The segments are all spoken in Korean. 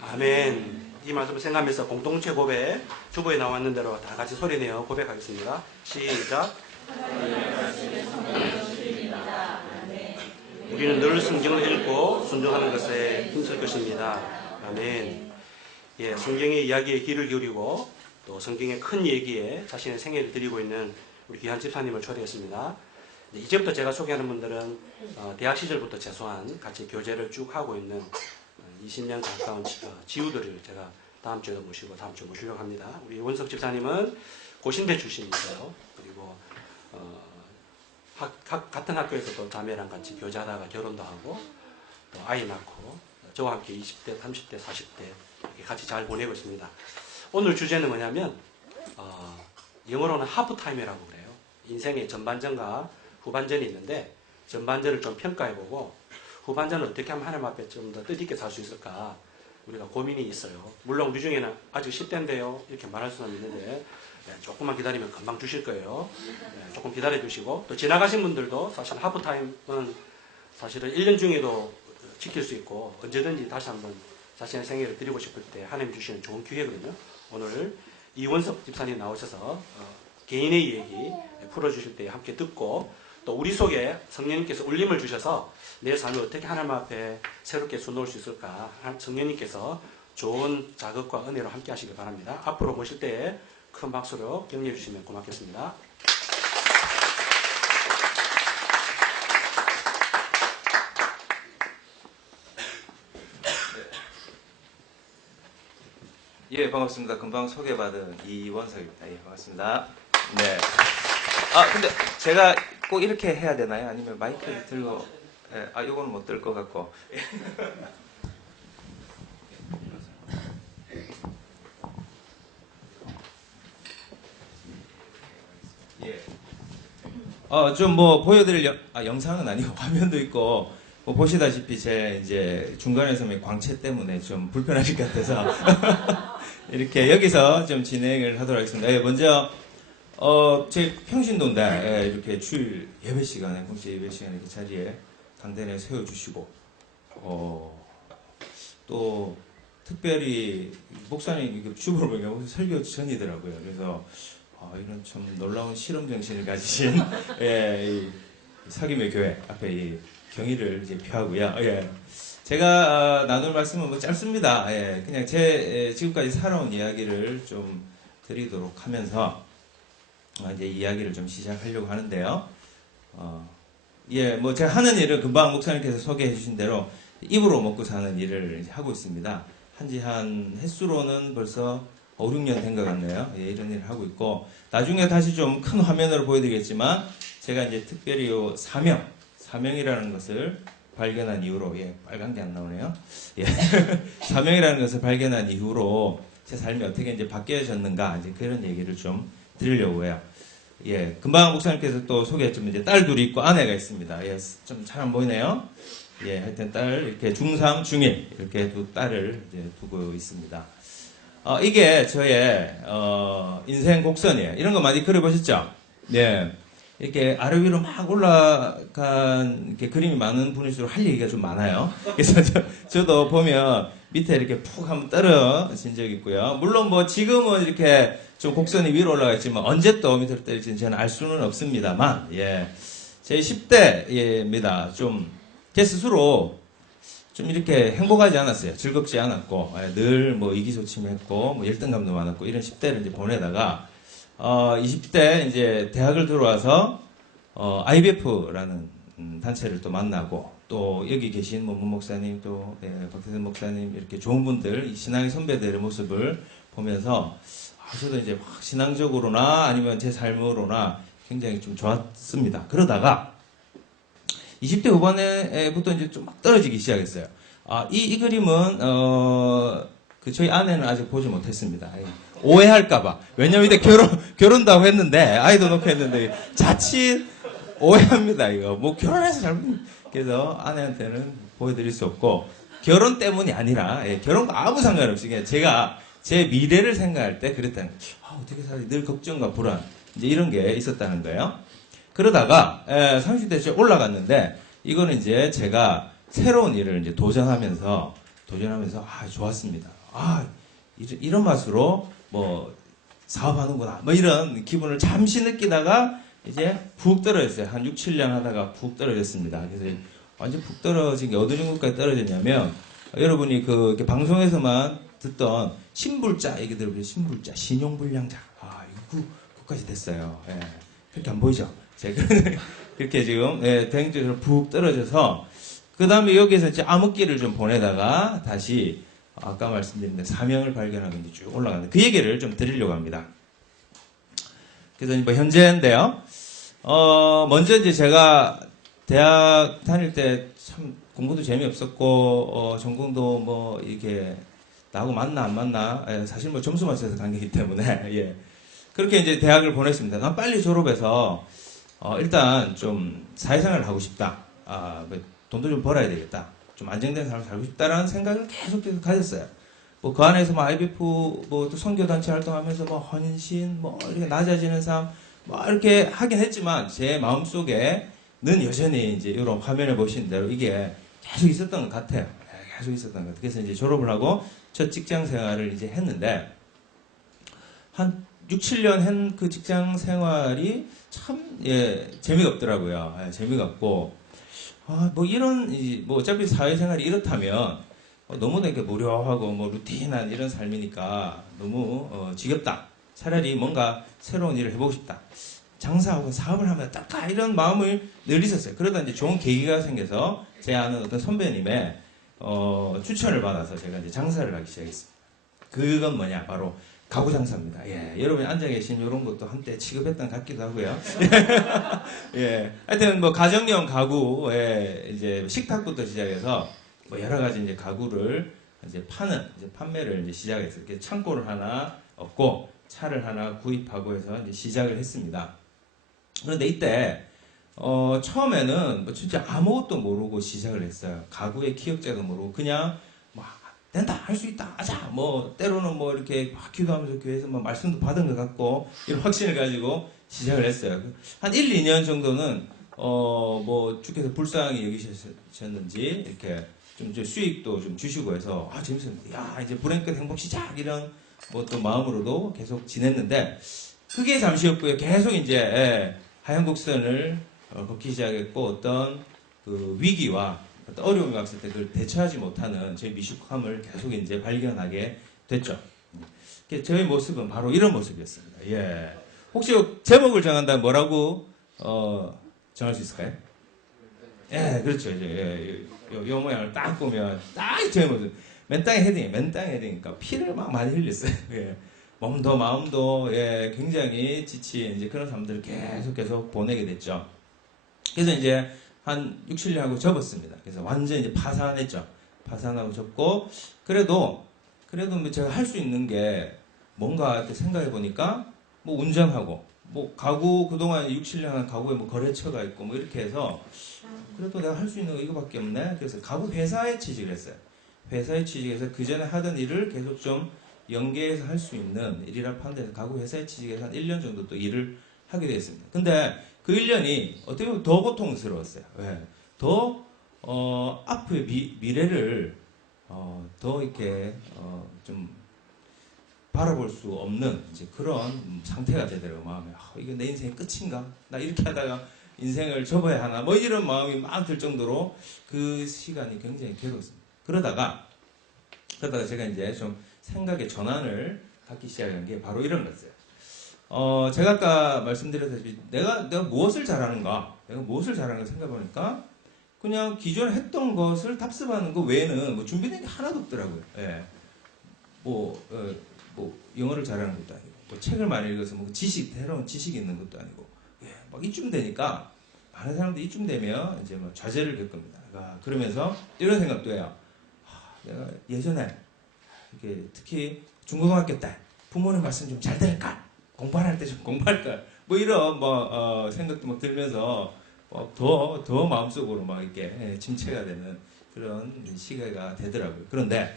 아멘. 이 말씀을 생각하면서 공동체 고백, 주보에 나와 있는 대로 다 같이 소리내어 고백하겠습니다. 시작. 우리는 늘 성경을 읽고 순종하는 것에 힘쓸 것입니다. 아멘. 예, 성경의 이야기에 귀를 기울이고 또 성경의 큰 얘기에 자신의 생애를 드리고 있는 우리 귀한 집사님을 초대했습니다. 이제부터 제가 소개하는 분들은 대학 시절부터 최소한 같이 교제를 쭉 하고 있는 20년 가까운 지우들을 제가 다음 주에도 모시고 다음 주에 모시려고 합니다. 우리 원석 집사님은 고신대 출신이세요. 그리고 같은 학교에서 또 자매랑 같이 교제하다가 결혼도 하고 또 아이 낳고 저와 함께 20대, 30대, 40대 이렇게 같이 잘 보내고 있습니다. 오늘 주제는 뭐냐면 영어로는 하프타임이라고 그래요. 인생의 전반전과 후반전이 있는데 전반전을 좀 평가해보고 후반전을 어떻게 하면 하나님 앞에 좀 더 뜻있게 살 수 있을까 우리가 고민이 있어요. 물론 우리 중에는 아직 10대인데요 이렇게 말할 수는 있는데 조금만 기다리면 금방 주실 거예요. 조금 기다려 주시고 또 지나가신 분들도 사실 하프타임은 사실은 1년 중에도 지킬 수 있고 언제든지 다시 한번 자신의 생애를 드리고 싶을 때 하나님 주시는 좋은 기회거든요. 오늘 이원석 집사님 나오셔서 개인의 얘기 풀어주실 때 함께 듣고 또 우리 속에 성령님께서 울림을 주셔서 내 삶을 어떻게 하나님 앞에 새롭게 수놓을 수 있을까 성령님께서 좋은 자극과 은혜로 함께 하시길 바랍니다. 앞으로 모실 때 큰 박수로 격려해 주시면 고맙겠습니다. 예, 반갑습니다. 금방 소개받은 이원석입니다. 예, 반갑습니다. 네. 근데 제가 꼭 이렇게 해야 되나요? 아니면 마이크를 들고, 예, 요거는 못 들 것 같고. 예. 좀 뭐 보여드릴 영상은 아니고 화면도 있고, 뭐 보시다시피 제 이제 중간에서 광채 때문에 좀 불편하실 것 같아서 이렇게 여기서 좀 진행을 하도록 하겠습니다. 예, 먼저 제 평신도인데 예, 이렇게 주일 예배 시간에 공식 예배 시간에 이렇게 자리에 당대에 세워주시고 또 특별히 목사님 주보를 보니까 설교 전이더라고요. 그래서 이런 참 놀라운 실험 정신을 가지신 예, 이 사김의 교회 앞에 이 경의를 이제 표하고요. 예. 제가 나눌 말씀은 뭐 짧습니다. 예. 그냥 제 지금까지 살아온 이야기를 좀 드리도록 하면서 이제 이야기를 좀 시작하려고 하는데요. 예, 뭐 제가 하는 일은 금방 목사님께서 소개해 주신 대로 입으로 먹고 사는 일을 이제 하고 있습니다. 한지 한 횟수로는 벌써 5, 6년 된 것 같네요. 예, 이런 일을 하고 있고 나중에 다시 좀 큰 화면으로 보여드리겠지만 제가 이제 특별히 요 사명이라는 것을 발견한 이후로, 예, 빨간 게 안 나오네요. 예. 사명이라는 것을 발견한 이후로 제 삶이 어떻게 이제 바뀌어졌는가, 이제 그런 얘기를 좀 드리려고 해요. 예. 금방 목사님께서 또 소개했지만 이제 딸 둘이 있고 아내가 있습니다. 예. 좀 잘 안 보이네요. 예. 하여튼 딸, 이렇게 중3, 중1, 이렇게 두 딸을 이제 두고 있습니다. 이게 저의, 인생 곡선이에요. 이런 거 많이 그려보셨죠? 예. 이렇게 아래 위로 막 올라간 이렇게 그림이 많은 분일수록 할 얘기가 좀 많아요. 그래서 저도 보면 밑에 이렇게 푹 한번 떨어진 적이 있고요. 물론 뭐 지금은 이렇게 좀 곡선이 위로 올라가 있지만 언제 또 밑으로 떨어질지 저는 알 수는 없습니다만, 예. 제 10대입니다. 제 스스로 좀 이렇게 행복하지 않았어요. 즐겁지 않았고, 늘 뭐 이기소침했고, 뭐 열등감도 많았고, 이런 10대를 이제 보내다가, 20대 이제 대학을 들어와서 IBF라는 단체를 또 만나고 또 여기 계신 문 목사님 또 박태선 목사님 이렇게 좋은 분들 신앙의 선배들의 모습을 보면서 저도 이제 확 신앙적으로나 아니면 제 삶으로나 굉장히 좀 좋았습니다. 그러다가 20대 후반에부터 이제 좀 막 떨어지기 시작했어요. 이 그림은 저희 아내는 아직 보지 못했습니다. 오해할까봐. 왜냐면 이제 결혼도 하고 했는데, 아이도 놓고 했는데, 자칫 오해합니다, 이거. 뭐, 결혼해서 잘못, 그래서 아내한테는 보여드릴 수 없고, 결혼 때문이 아니라, 결혼과 아무 상관없이, 그냥 제가 제 미래를 생각할 때 그랬다는, 어떻게 살지? 늘 걱정과 불안. 이제 이런 게 있었다는 거예요. 그러다가, 30대째 올라갔는데, 이거는 이제 제가 새로운 일을 이제 도전하면서, 도전하면서 좋았습니다. 이런 맛으로 뭐 사업하는구나. 뭐 이런 기분을 잠시 느끼다가 이제 푹 떨어졌어요. 한 6, 7년 하다가 푹 떨어졌습니다. 그래서 완전 푹 떨어진 게 어느 정도까지 떨어졌냐면 여러분이 이렇게 방송에서만 듣던 신불자 얘기 들어보세요. 신불자, 신용불량자. 이거 그까지 됐어요. 예. 그렇게 안 보이죠? 제가 그렇게 지금 대행적으로 푹 떨어져서 그 다음에 여기에서 이제 암흑기를 좀 보내다가 다시 아까 말씀드린 사명을 발견하고 이제 쭉 올라가는데 그 얘기를 좀 드리려고 합니다. 그래서 뭐 현재인데요. 먼저 이제 제가 대학 다닐 때 참 공부도 재미없었고 전공도 뭐 이게 나하고 맞나 안 맞나 사실 뭐 점수 맞춰서 간 거기 때문에 예. 그렇게 이제 대학을 보냈습니다. 난 빨리 졸업해서 일단 좀 사회생활을 하고 싶다. 뭐 돈도 좀 벌어야 되겠다. 좀 안정된 삶을 살고 싶다라는 생각을 계속 가졌어요. 뭐 그 안에서 뭐 IBF 뭐 또 선교단체 활동하면서 뭐 헌신 뭐 이렇게 낮아지는 삶 뭐 이렇게 하긴 했지만 제 마음속에는 여전히 이제 이런 화면에 보시는 대로 이게 계속 있었던 것 같아요. 계속 있었던 것 같아요. 그래서 이제 졸업을 하고 첫 직장 생활을 이제 했는데 한 6, 7년 한 그 직장 생활이 참 재미가 없더라고요. 재미가 없고 뭐 뭐 어차피 사회생활이 이렇다면 너무 되게 무료하고 뭐 루틴한 이런 삶이니까 너무 지겹다. 차라리 뭔가 새로운 일을 해보고 싶다. 장사하고 사업을 하면 어떨까 이런 마음을 늘 있었어요. 그러다 이제 좋은 계기가 생겨서 제 아는 어떤 선배님의 추천을 받아서 제가 이제 장사를 하기 시작했습니다. 그건 뭐냐 바로 가구 장사입니다. 여러분이 앉아 계신 이런 것도 한때 취급했던 것 같기도 하고요. 하여튼 뭐 가정용 가구, 이제 식탁부터 시작해서 뭐 여러 가지 이제 가구를 이제 판매를 이제 시작했어요. 이렇게 창고를 하나 얻고 차를 하나 구입하고 해서 이제 시작을 했습니다. 그런데 이때 처음에는 뭐 진짜 아무것도 모르고 시작을 했어요. 가구의 기억자도 모르고 그냥 된다, 할 수 있다, 하자. 뭐 때로는 뭐 이렇게 막 기도하면서 교회에서 뭐 말씀도 받은 것 같고 이런 확신을 가지고 시작을 했어요. 한 1, 2년 정도는 뭐 주께서 불쌍히 여기셨는지 이렇게 좀 수익도 좀 주시고 해서 재밌었는데 이제 불행 끝 행복 시작 이런 뭐 또 마음으로도 계속 지냈는데 그게 잠시였고요. 계속 이제 하얀 곡선을 걷기 시작했고 어떤 그 위기와 어떤 어려움이 왔을 때 그걸 대처하지 못하는 저희 미숙함을 계속 이제 발견하게 됐죠. 저희 모습은 바로 이런 모습이었습니다. 혹시 제목을 정한다면 뭐라고 정할 수 있을까요? 그렇죠. 요 모양을 딱 보면 딱 저희 모습. 맨땅에 헤딩이니까 피를 막 많이 흘렸어요. 몸도 마음도 굉장히 지친 이제 그런 삶들을 계속 보내게 됐죠. 그래서 이제 한 6, 7년 하고 접었습니다. 그래서 완전 이제 파산했죠. 파산하고 접고 그래도 뭐 제가 할 수 있는 게 뭔가 이렇게 생각해 보니까 뭐 운전하고 뭐 가구 그동안 6, 7년 한 가구에 뭐 거래처가 있고 뭐 이렇게 해서 그래도 내가 할 수 있는 거 이거밖에 없네. 그래서 가구 회사에 취직을 했어요. 회사에 취직해서 그 전에 하던 일을 계속 좀 연계해서 할 수 있는 일이라 판단해서 가구 회사에 취직해서 한 1년 정도 또 일을 하게 됐습니다. 근데 그 1년이 어떻게 보면 더 고통스러웠어요. 더 앞의 미래를 더 이렇게 좀 바라볼 수 없는 이제 그런 상태가 되더라고요. 마음에 이게 내 인생의 끝인가? 나 이렇게 하다가 인생을 접어야 하나? 뭐 이런 마음이 막 들 정도로 그 시간이 굉장히 괴로웠습니다. 그러다가 제가 이제 좀 생각의 전환을 갖기 시작한 게 바로 이런 거였어요. 제가 아까 말씀드렸다시피 내가 무엇을 잘하는가 생각해보니까 그냥 기존에 했던 것을 답습하는 거 외에는 뭐 준비된 게 하나도 없더라고요. 뭐 영어를 잘하는 것도 아니고 뭐 책을 많이 읽어서 뭐 새로운 지식이 있는 것도 아니고 막 이쯤 되니까 많은 사람들이 이쯤 되면 이제 뭐 좌절을 겪습니다. 그러면서 이런 생각도 해요. 내가 예전에 이렇게 특히 중고등학교 때 부모님 말씀 좀 잘 들을까? 공부할 때 좀 공부할까? 뭐 이런 생각도 막 들면서 더 마음속으로 막 이렇게 침체가 되는 그런 시기가 되더라고요. 그런데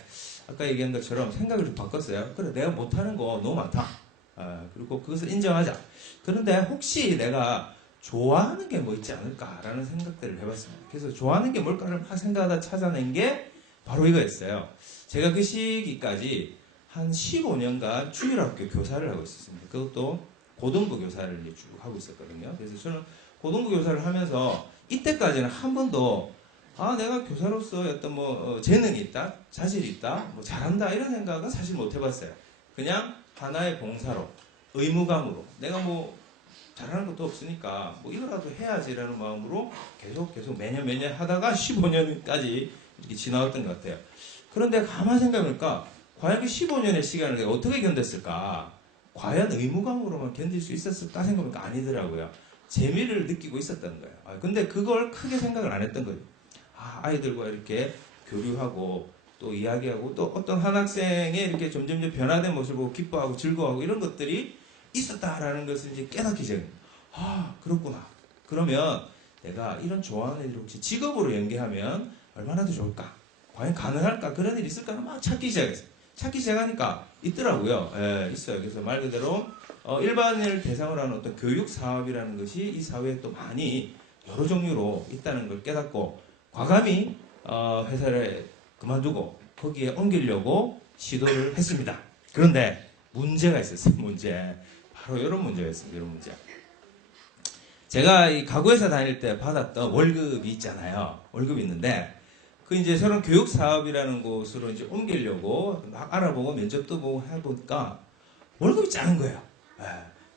아까 얘기한 것처럼 생각을 좀 바꿨어요. 그래, 내가 못하는 거 너무 많다. 그리고 그것을 인정하자. 그런데 혹시 내가 좋아하는 게 뭐 있지 않을까라는 생각들을 해봤습니다. 그래서 좋아하는 게 뭘까를 생각하다 찾아낸 게 바로 이거였어요. 제가 그 시기까지 한 15년간 주일학교 교사를 하고 있었습니다. 그것도 고등부 교사를 이제 쭉 하고 있었거든요. 그래서 저는 고등부 교사를 하면서 이때까지는 한 번도 내가 교사로서 어떤 재능이 있다, 자질이 있다, 잘한다 이런 생각은 사실 못 해봤어요. 그냥 하나의 봉사로, 의무감으로 내가 잘하는 것도 없으니까 이거라도 해야지라는 마음으로 계속 매년 하다가 15년까지 이렇게 지나왔던 것 같아요. 그런데 가만 생각해보니까 과연 그 15년의 시간을 내가 어떻게 견뎠을까? 과연 의무감으로만 견딜 수 있었을까 생각해보니까 아니더라고요. 재미를 느끼고 있었던 거예요. 근데 그걸 크게 생각을 안 했던 거예요. 아이들과 이렇게 교류하고 또 이야기하고 또 어떤 한 학생의 이렇게 점점 변화된 모습을 보고 기뻐하고 즐거워하고 이런 것들이 있었다라는 것을 이제 깨닫기 시작합니다. 그렇구나. 그러면 내가 이런 좋아하는 일을 혹시 직업으로 연계하면 얼마나 더 좋을까? 과연 가능할까? 그런 일이 있을까? 막 찾기 시작했어요. 찾기 시작하니까 있더라고요. 있어요. 그래서 말 그대로 일반인을 대상으로 하는 어떤 교육 사업이라는 것이 이 사회에 또 많이 여러 종류로 있다는 걸 깨닫고 과감히 회사를 그만두고 거기에 옮기려고 시도를 했습니다. 그런데 문제가 있었어요. 바로 이런 문제였습니다. 이런 문제. 제가 이 가구회사 다닐 때 받았던 월급이 있잖아요. 월급이 있는데 그 이제 새로운 교육 사업이라는 곳으로 이제 옮기려고 막 알아보고 면접도 보고 해보니까 월급이 작은 거예요.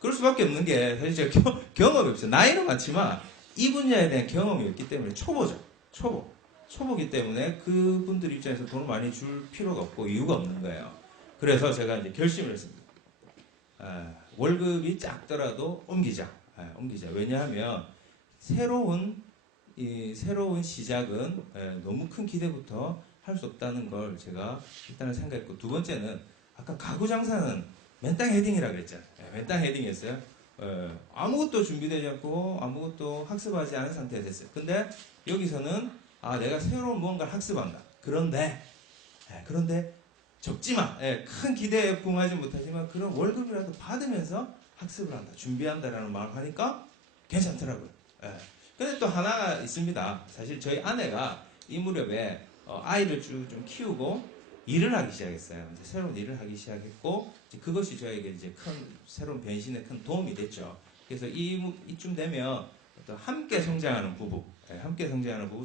그럴 수밖에 없는 게 사실 제가 경험이 없어요. 나이는 많지만 이 분야에 대한 경험이 없기 때문에 초보죠. 초보기 때문에 그분들 입장에서 돈을 많이 줄 필요가 없고 이유가 없는 거예요. 그래서 제가 이제 결심을 했습니다. 월급이 작더라도 옮기자. 왜냐하면 새로운 시작은 너무 큰 기대부터 할 수 없다는 걸 제가 일단은 생각했고, 두 번째는 아까 가구 장사는 맨땅 헤딩이라 그랬잖아요. 맨땅 헤딩이었어요. 아무것도 준비되지 않고 아무것도 학습하지 않은 상태가 됐어요. 근데 여기서는 내가 새로운 무언가를 학습한다. 그런데 적지만 큰 기대에 부응하지 못하지만 그런 월급이라도 받으면서 학습을 한다, 준비한다라는 말을 하니까 괜찮더라고요. 근데 또 하나가 있습니다. 사실 저희 아내가 이 무렵에 아이를 좀 키우고 일을 하기 시작했어요. 이제 새로운 일을 하기 시작했고 그것이 저에게 이제 새로운 변신에 큰 도움이 됐죠. 그래서 이쯤 되면 어떤 함께 성장하는 부부,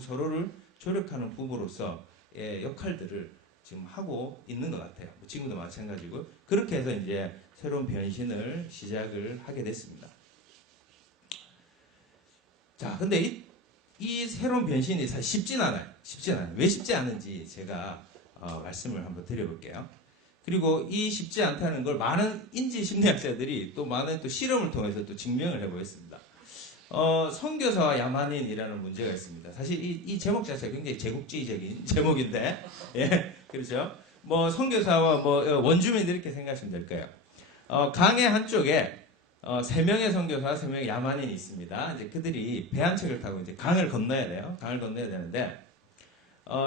서로를 조력하는 부부로서 역할들을 지금 하고 있는 것 같아요. 지금도 마찬가지고 그렇게 해서 이제 새로운 변신을 시작을 하게 됐습니다. 자, 근데 이 새로운 변신이 사실 쉽진 않아요. 왜 쉽지 않은지 제가 말씀을 한번 드려볼게요. 그리고 이 쉽지 않다는 걸 많은 인지심리학자들이 또 많은 또 실험을 통해서 또 증명을 해보였습니다. 선교사와 야만인이라는 문제가 있습니다. 사실 이 제목 자체가 굉장히 제국주의적인 제목인데, 그렇죠? 선교사와 원주민들 이렇게 생각하시면 될 거예요. 강의 한쪽에 3명의 선교사, 3명의 야만인이 있습니다. 이제 그들이 배 한 척을 타고 이제 강을 건너야 돼요. 강을 건너야 되는데,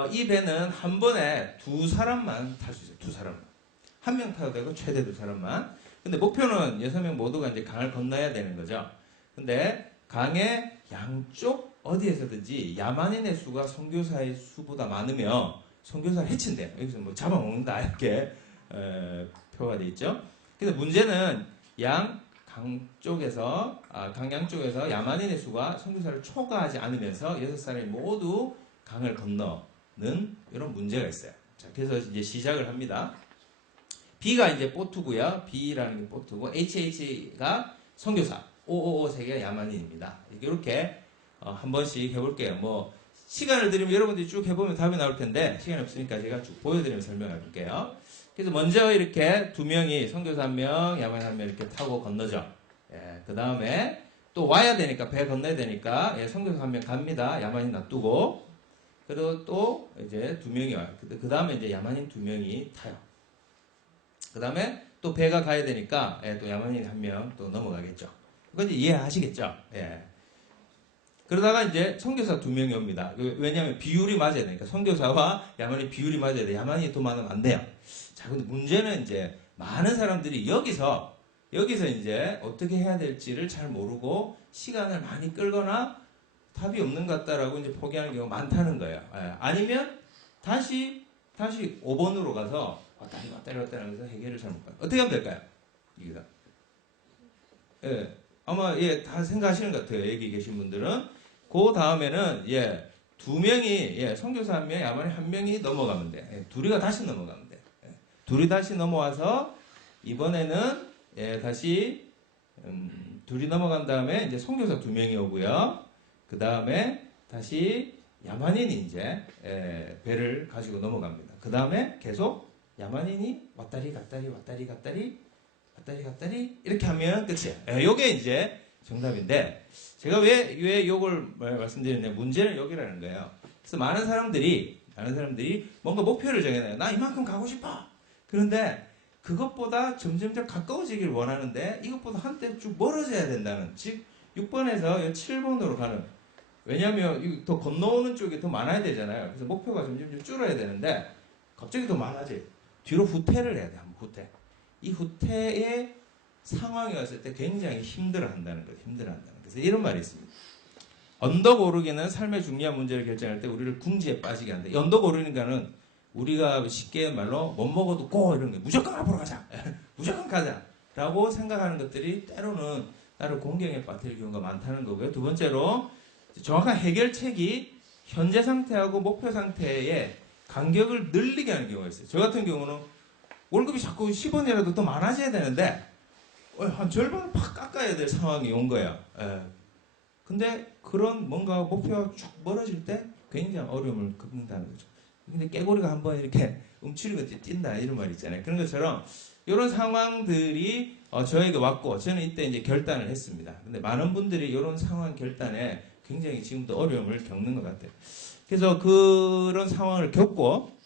이 배는 한 번에 2사람만 탈 수 있어요. 2사람만. 1명 타도 되고, 최대 2사람만. 근데 목표는 6명 모두가 이제 강을 건너야 되는 거죠. 근데 강의 양쪽 어디에서든지 야만인의 수가 선교사의 수보다 많으면 선교사를 해친대요. 여기서 잡아먹는다 이렇게 표가 돼 있죠. 근데 문제는 강 양쪽에서 야만인의 수가 선교사를 초과하지 않으면서 6사람이 모두 강을 건너는 이런 문제가 있어요. 자, 그래서 이제 시작을 합니다. B가 이제 보트고요. B라는 게 보트고 HH가 선교사, 555세계가 야만인입니다. 이렇게 한 번씩 해볼게요. 시간을 드리면 여러분들이 쭉 해보면 답이 나올 텐데 시간이 없으니까 제가 쭉 보여드리면서 설명해 볼게요. 그래서 먼저 이렇게 2명이 선교사 1명, 야만인 1명 이렇게 타고 건너죠. 그 다음에 또 와야 되니까 배 건너야 되니까 선교사 1명 갑니다. 야만인 놔두고 그리고 또 이제 2명이 와요. 그 다음에 이제 야만인 2명이 타요. 그 다음에 또 배가 가야 되니까 또 야만인 1명 또 넘어가겠죠. 그건 이제 이해하시겠죠? 그러다가 이제 선교사 2명이 옵니다. 왜냐하면 비율이 맞아야 되니까 선교사와 야만인 비율이 맞아야 돼. 야만인이 더 많으면 안 돼요. 자, 근데 문제는 이제 많은 사람들이 여기서 이제 어떻게 해야 될지를 잘 모르고 시간을 많이 끌거나 답이 없는 것 같다라고 이제 포기하는 경우가 많다는 거예요. 아니면 다시 다시 5번으로 가서 왔다리 하면서 해결을 잘 못해요. 어떻게 하면 될까요? 이게 다. 예, 아마 다 생각하시는 것 같아요. 여기 계신 분들은. 그 다음에는 두 명이 선교사 한 명이 아마 한 명이 넘어가면 돼. 둘이가 다시 넘어가면 돼. 둘이 다시 넘어와서 이번에는 다시 둘이 넘어간 다음에 이제 선교사 2명이 오고요. 그 다음에 다시 야만인이 이제 배를 가지고 넘어갑니다. 그 다음에 계속 야만인이 왔다리 갔다리 이렇게 하면 끝이에요. 요게 이제 정답인데 제가 왜 요걸 말씀드리냐면 문제는 여기라는 거예요. 그래서 많은 사람들이 뭔가 목표를 정해놔요. 나 이만큼 가고 싶어. 그런데 그것보다 점점점 가까워지길 원하는데 이것보다 한때 쭉 멀어져야 된다는, 즉 6번에서 7번으로 가는, 왜냐하면 더 건너오는 쪽이 더 많아야 되잖아요. 그래서 목표가 점점 줄어야 되는데 갑자기 더 많아져요. 뒤로 후퇴를 해야 돼. 한번 후퇴. 이 후퇴의 상황이 왔을 때 굉장히 힘들어한다는 거예요. 그래서 이런 말이 있습니다. 언덕 오르기는 삶의 중요한 문제를 결정할 때 우리를 궁지에 빠지게 한다. 이 언덕 오르니까는 우리가 쉽게 말로 못 먹어도 고 이런 거 무조건 앞으로 가자. 무조건 가자. 라고 생각하는 것들이 때로는 나를 공경에 빠뜨릴 경우가 많다는 거고요. 두 번째로 정확한 해결책이 현재 상태하고 목표 상태의 간격을 늘리게 하는 경우가 있어요. 저 같은 경우는 월급이 자꾸 10원이라도 더 많아져야 되는데 한 절반을 팍 깎아야 될 상황이 온 거예요. 근데 그런 뭔가 목표가 쭉 멀어질 때 굉장히 어려움을 겪는다는 거죠. 근데 깨고리가 한번 이렇게 움츠리고 뛴다 이런 말 있잖아요. 그런 것처럼 이런 상황들이 저에게 왔고 저는 이때 이제 결단을 했습니다. 근데 많은 분들이 이런 상황 결단에 굉장히 지금도 어려움을 겪는 것 같아요. 그래서 그런 상황을 겪고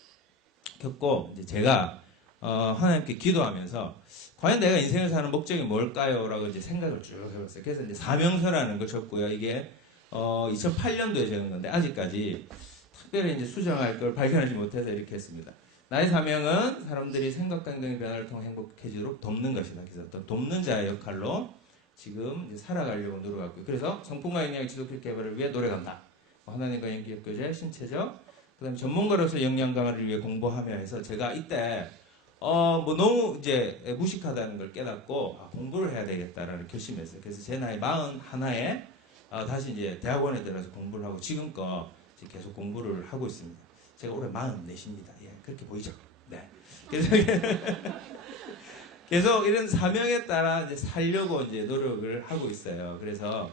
이제 제가 하나님께 기도하면서 과연 내가 인생을 사는 목적이 뭘까요? 라고 이제 생각을 쭉 해봤어요. 그래서 이제 사명서라는 걸 적고요. 이게 2008년도에 적은 건데 아직까지 특별히 이제 수정할 걸 발견하지 못해서 이렇게 했습니다. 나의 사명은 사람들이 생각과 행동의 변화를 통해 행복해지도록 돕는 것이다. 그래서 어떤 돕는 자의 역할로 지금 이제 살아가려고 노력하고, 그래서 성품과 영향의 지속적 개발을 위해 노력한다. 하나님과 연기적 교제, 신체적, 그다음에 전문가로서 역량 강화를 위해 공부하며 해서 제가 이때 너무 이제 무식하다는 걸 깨닫고 공부를 해야 되겠다라는 결심했어요. 그래서 제 나이 41에 다시 이제 대학원에 들어서 공부를 하고 지금껏 이제 계속 공부를 하고 있습니다. 제가 올해 44입니다. 예, 그렇게 보이죠? 네. 그래서 계속 이런 사명에 따라 이제 살려고 이제 노력을 하고 있어요. 그래서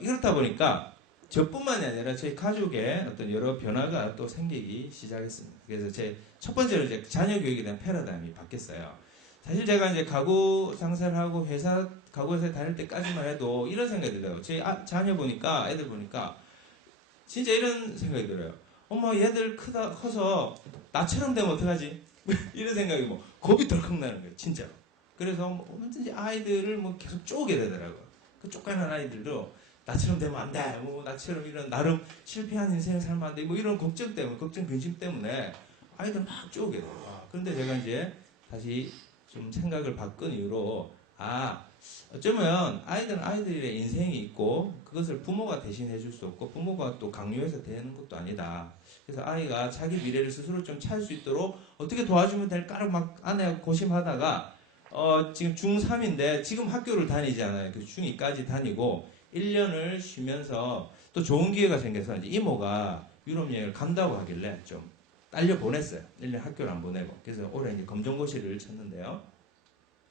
이렇다 보니까 저뿐만이 아니라 저희 가족에 어떤 여러 변화가 또 생기기 시작했습니다. 그래서 제 첫 번째로 이제 자녀 교육에 대한 패러다임이 바뀌었어요. 사실 제가 이제 가구 장사를 하고 가구회사에 다닐 때까지만 해도 이런 생각이 들어요. 제 자녀 보니까, 애들 보니까 진짜 이런 생각이 들어요. 엄마 얘들 커서 나처럼 되면 어떡하지? 이런 생각이 겁이 덜컥 나는 거예요. 진짜로. 그래서 뭐든지 아이들을 계속 쪼게 되더라고요. 그 쫓겨난 아이들도 나처럼 되면 안 돼. 나처럼 이런 나름 실패한 인생을 살면 안 돼. 이런 걱정 때문에, 걱정 근심 때문에 아이들 막 쪼게 돼요. 그런데 제가 이제 다시 좀 생각을 바꾼 이후로 어쩌면 아이들은 아이들의 인생이 있고 그것을 부모가 대신해 줄 수 없고 부모가 또 강요해서 되는 것도 아니다. 그래서 아이가 자기 미래를 스스로 좀 찾을 수 있도록 어떻게 도와주면 될까를 막 아내하고 고심하다가 지금 중3인데 지금 학교를 다니지 않아요. 그 중2까지 다니고 1년을 쉬면서 또 좋은 기회가 생겨서 이제 이모가 유럽 여행을 간다고 하길래 좀 딸려 보냈어요. 1년 학교를 안 보내고. 그래서 올해 이제 검정고시를 쳤는데요.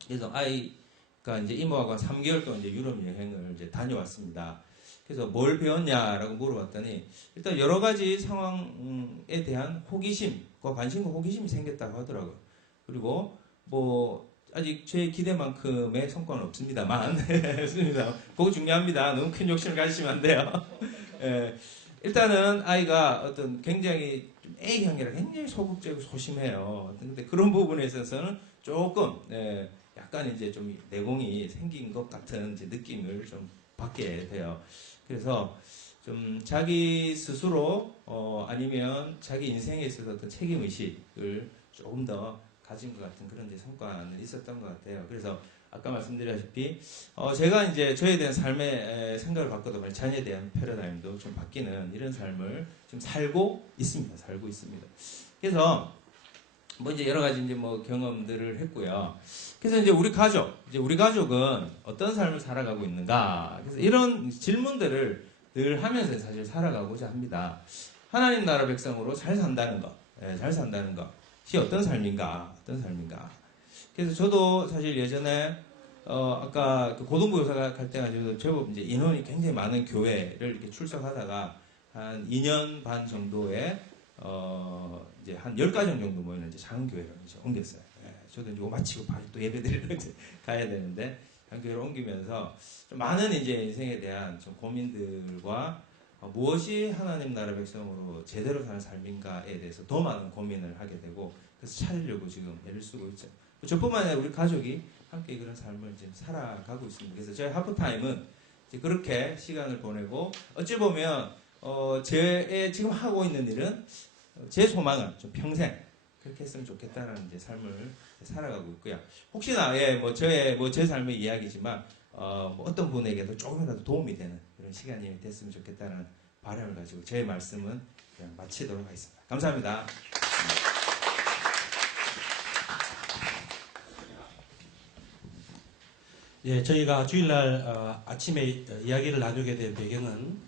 그래서 아이가 이제 이모하고 3개월 동안 이제 유럽 여행을 이제 다녀왔습니다. 그래서 뭘 배웠냐라고 물어봤더니 일단 여러 가지 상황에 대한 호기심과 관심과 호기심이 생겼다고 하더라고요. 그리고 아직 제 기대만큼의 성과는 없습니다만 그거 중요합니다. 너무 큰 욕심을 가지시면 안 돼요. 일단은 아이가 어떤 굉장히 좀 A형이라 굉장히 소극적이고 소심해요. 근데 그런 부분에 있어서는 조금 약간 이제 좀 내공이 생긴 것 같은 이제 느낌을 좀 받게 돼요. 그래서 좀 자기 스스로 아니면 자기 인생에 있어서 어떤 책임의식을 조금 더 가진 것 같은 그런 성과는 있었던 것 같아요. 그래서 아까 말씀드렸다시피 제가 이제 저에 대한 삶의 생각을 바꿔도 자녀에 대한 패러다임도 좀 바뀌는 이런 삶을 지금 살고 있습니다. 그래서 뭐 이제 여러 가지 이제 뭐 경험들을 했고요. 그래서 이제 우리 가족은 어떤 삶을 살아가고 있는가? 그래서 이런 질문들을 늘 하면서 사실 살아가고자 합니다. 하나님 나라 백성으로 잘 산다는 것이 어떤 삶인가? 그래서 저도 사실 예전에 아까 그 고등부 교사가 갈 때가 저도 제법 이제 인원이 굉장히 많은 교회를 이렇게 출석하다가 한 2년 반 정도에 이제 한 10가정 정도 모이는 이제 작은 교회로 이제 옮겼어요. 예, 저도 이제 마치고 바로 또 예배드리러 이제 가야 되는데 작은 교회로 옮기면서 좀 많은 이제 인생에 대한 좀 고민들과 무엇이 하나님 나라 백성으로 제대로 사는 삶인가에 대해서 더 많은 고민을 하게 되고 그래서 차리려고 지금 애를 쓰고 있죠. 저뿐만 아니라 우리 가족이 함께 그런 삶을 지금 살아가고 있습니다. 그래서 저희 하프타임은 이제 그렇게 시간을 보내고 어찌 보면 제 지금 하고 있는 일은 제 소망은 좀 평생 그렇게 했으면 좋겠다는 이제 삶을 살아가고 있고요. 혹시나 제 삶의 이야기지만 뭐 어떤 분에게도 조금이라도 도움이 되는 그런 시간이 됐으면 좋겠다는 바람을 가지고 제 말씀은 그냥 마치도록 하겠습니다. 감사합니다. 예, 저희가 주일날 아침에 이야기를 나누게 된 배경은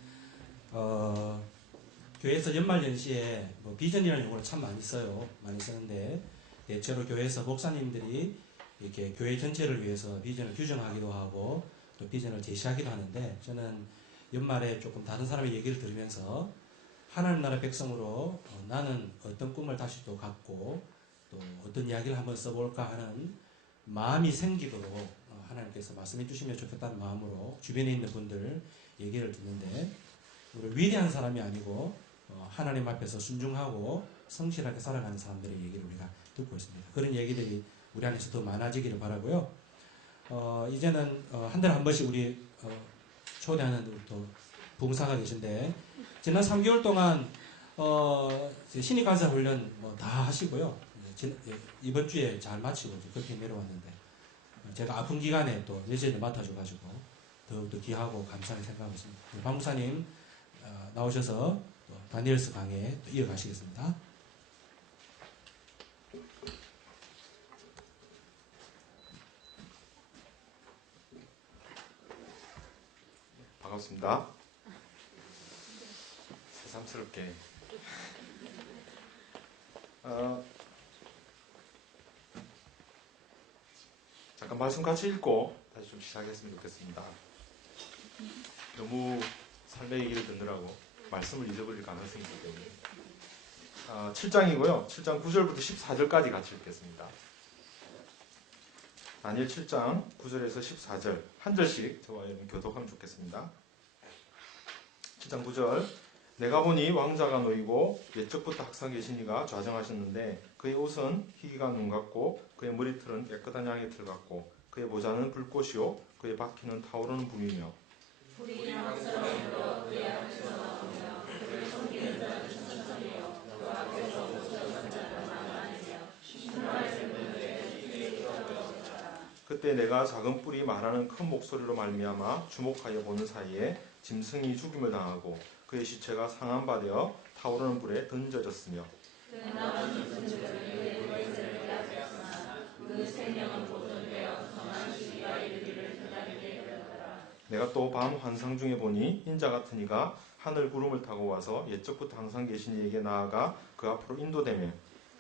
교회에서 연말연시에 뭐 비전이라는 용어를 참 많이 써요. 많이 쓰는데 대체로 교회에서 목사님들이 이렇게 교회 전체를 위해서 비전을 규정하기도 하고 또 비전을 제시하기도 하는데 저는 연말에 조금 다른 사람의 얘기를 들으면서 하나님 나라 백성으로 나는 어떤 꿈을 다시 또 갖고 또 어떤 이야기를 한번 써볼까 하는 마음이 생기도록 하나님께서 말씀해 주시면 좋겠다는 마음으로 주변에 있는 분들 얘기를 듣는데 우리 위대한 사람이 아니고 하나님 앞에서 순종하고 성실하게 살아가는 사람들의 얘기를 우리가 듣고 있습니다. 그런 얘기들이 우리 안에서 더 많아지기를 바라고요. 이제는 한 달에 한 번씩 우리 초대하는 우리 또 부흥사가 계신데 지난 3개월 동안 신입 간사 훈련 뭐 다 하시고요. 이번 주에 잘 마치고 그렇게 내려왔는데 제가 아픈 기간에 또 예전에 맡아줘가지고 더욱더 귀하고 감사하게 생각하고 있습니다. 박 목사님 나오셔서 또 다니엘스 강의 또 이어가시겠습니다. 반갑습니다. 새삼스럽게 잠깐 말씀 같이 읽고 다시 좀 시작했으면 좋겠습니다. 너무 삶의 얘기를 듣느라고 말씀을 잊어버릴 가능성이 있기 때문에 7장이고요. 7장 9절부터 14절까지 같이 읽겠습니다. 다니엘 7장 9절에서 14절 한 절씩 저와 여러분 교독하면 좋겠습니다. 7장 9절 내가 보니 왕자가 놓이고 옛적부터 항상 계시니가 좌정하셨는데 그의 옷은 희기가 눈 같고 그의 머리털은 깨끗한 양의 털 같고 그의 모자는 불꽃이요 그의 바퀴는 타오르는 불이며 우리 왕스러움으로 그의 앞에서 나오며 그를 섬기는 자는 천천히요 그 앞에서 모처럼 자는 만만히며 신발의 분들의 귀에 들어들었다. 그때 내가 작은 뿔이 말하는 큰 목소리로 말미암아 주목하여 보는 사이에 짐승이 죽임을 당하고 그의 시체가 상한바되어 타오르는 불에 던져졌으며 그 남은 짐승들은 그의 머리를 빼앗았으나 그 생명은 보존되어 선한 시기가 이르기를 기다리게 되었더라. 내가 또 밤 환상 중에 보니 흰자 같은 이가 하늘 구름을 타고 와서 옛적부터 항상 계신 이에게 나아가 그 앞으로 인도되며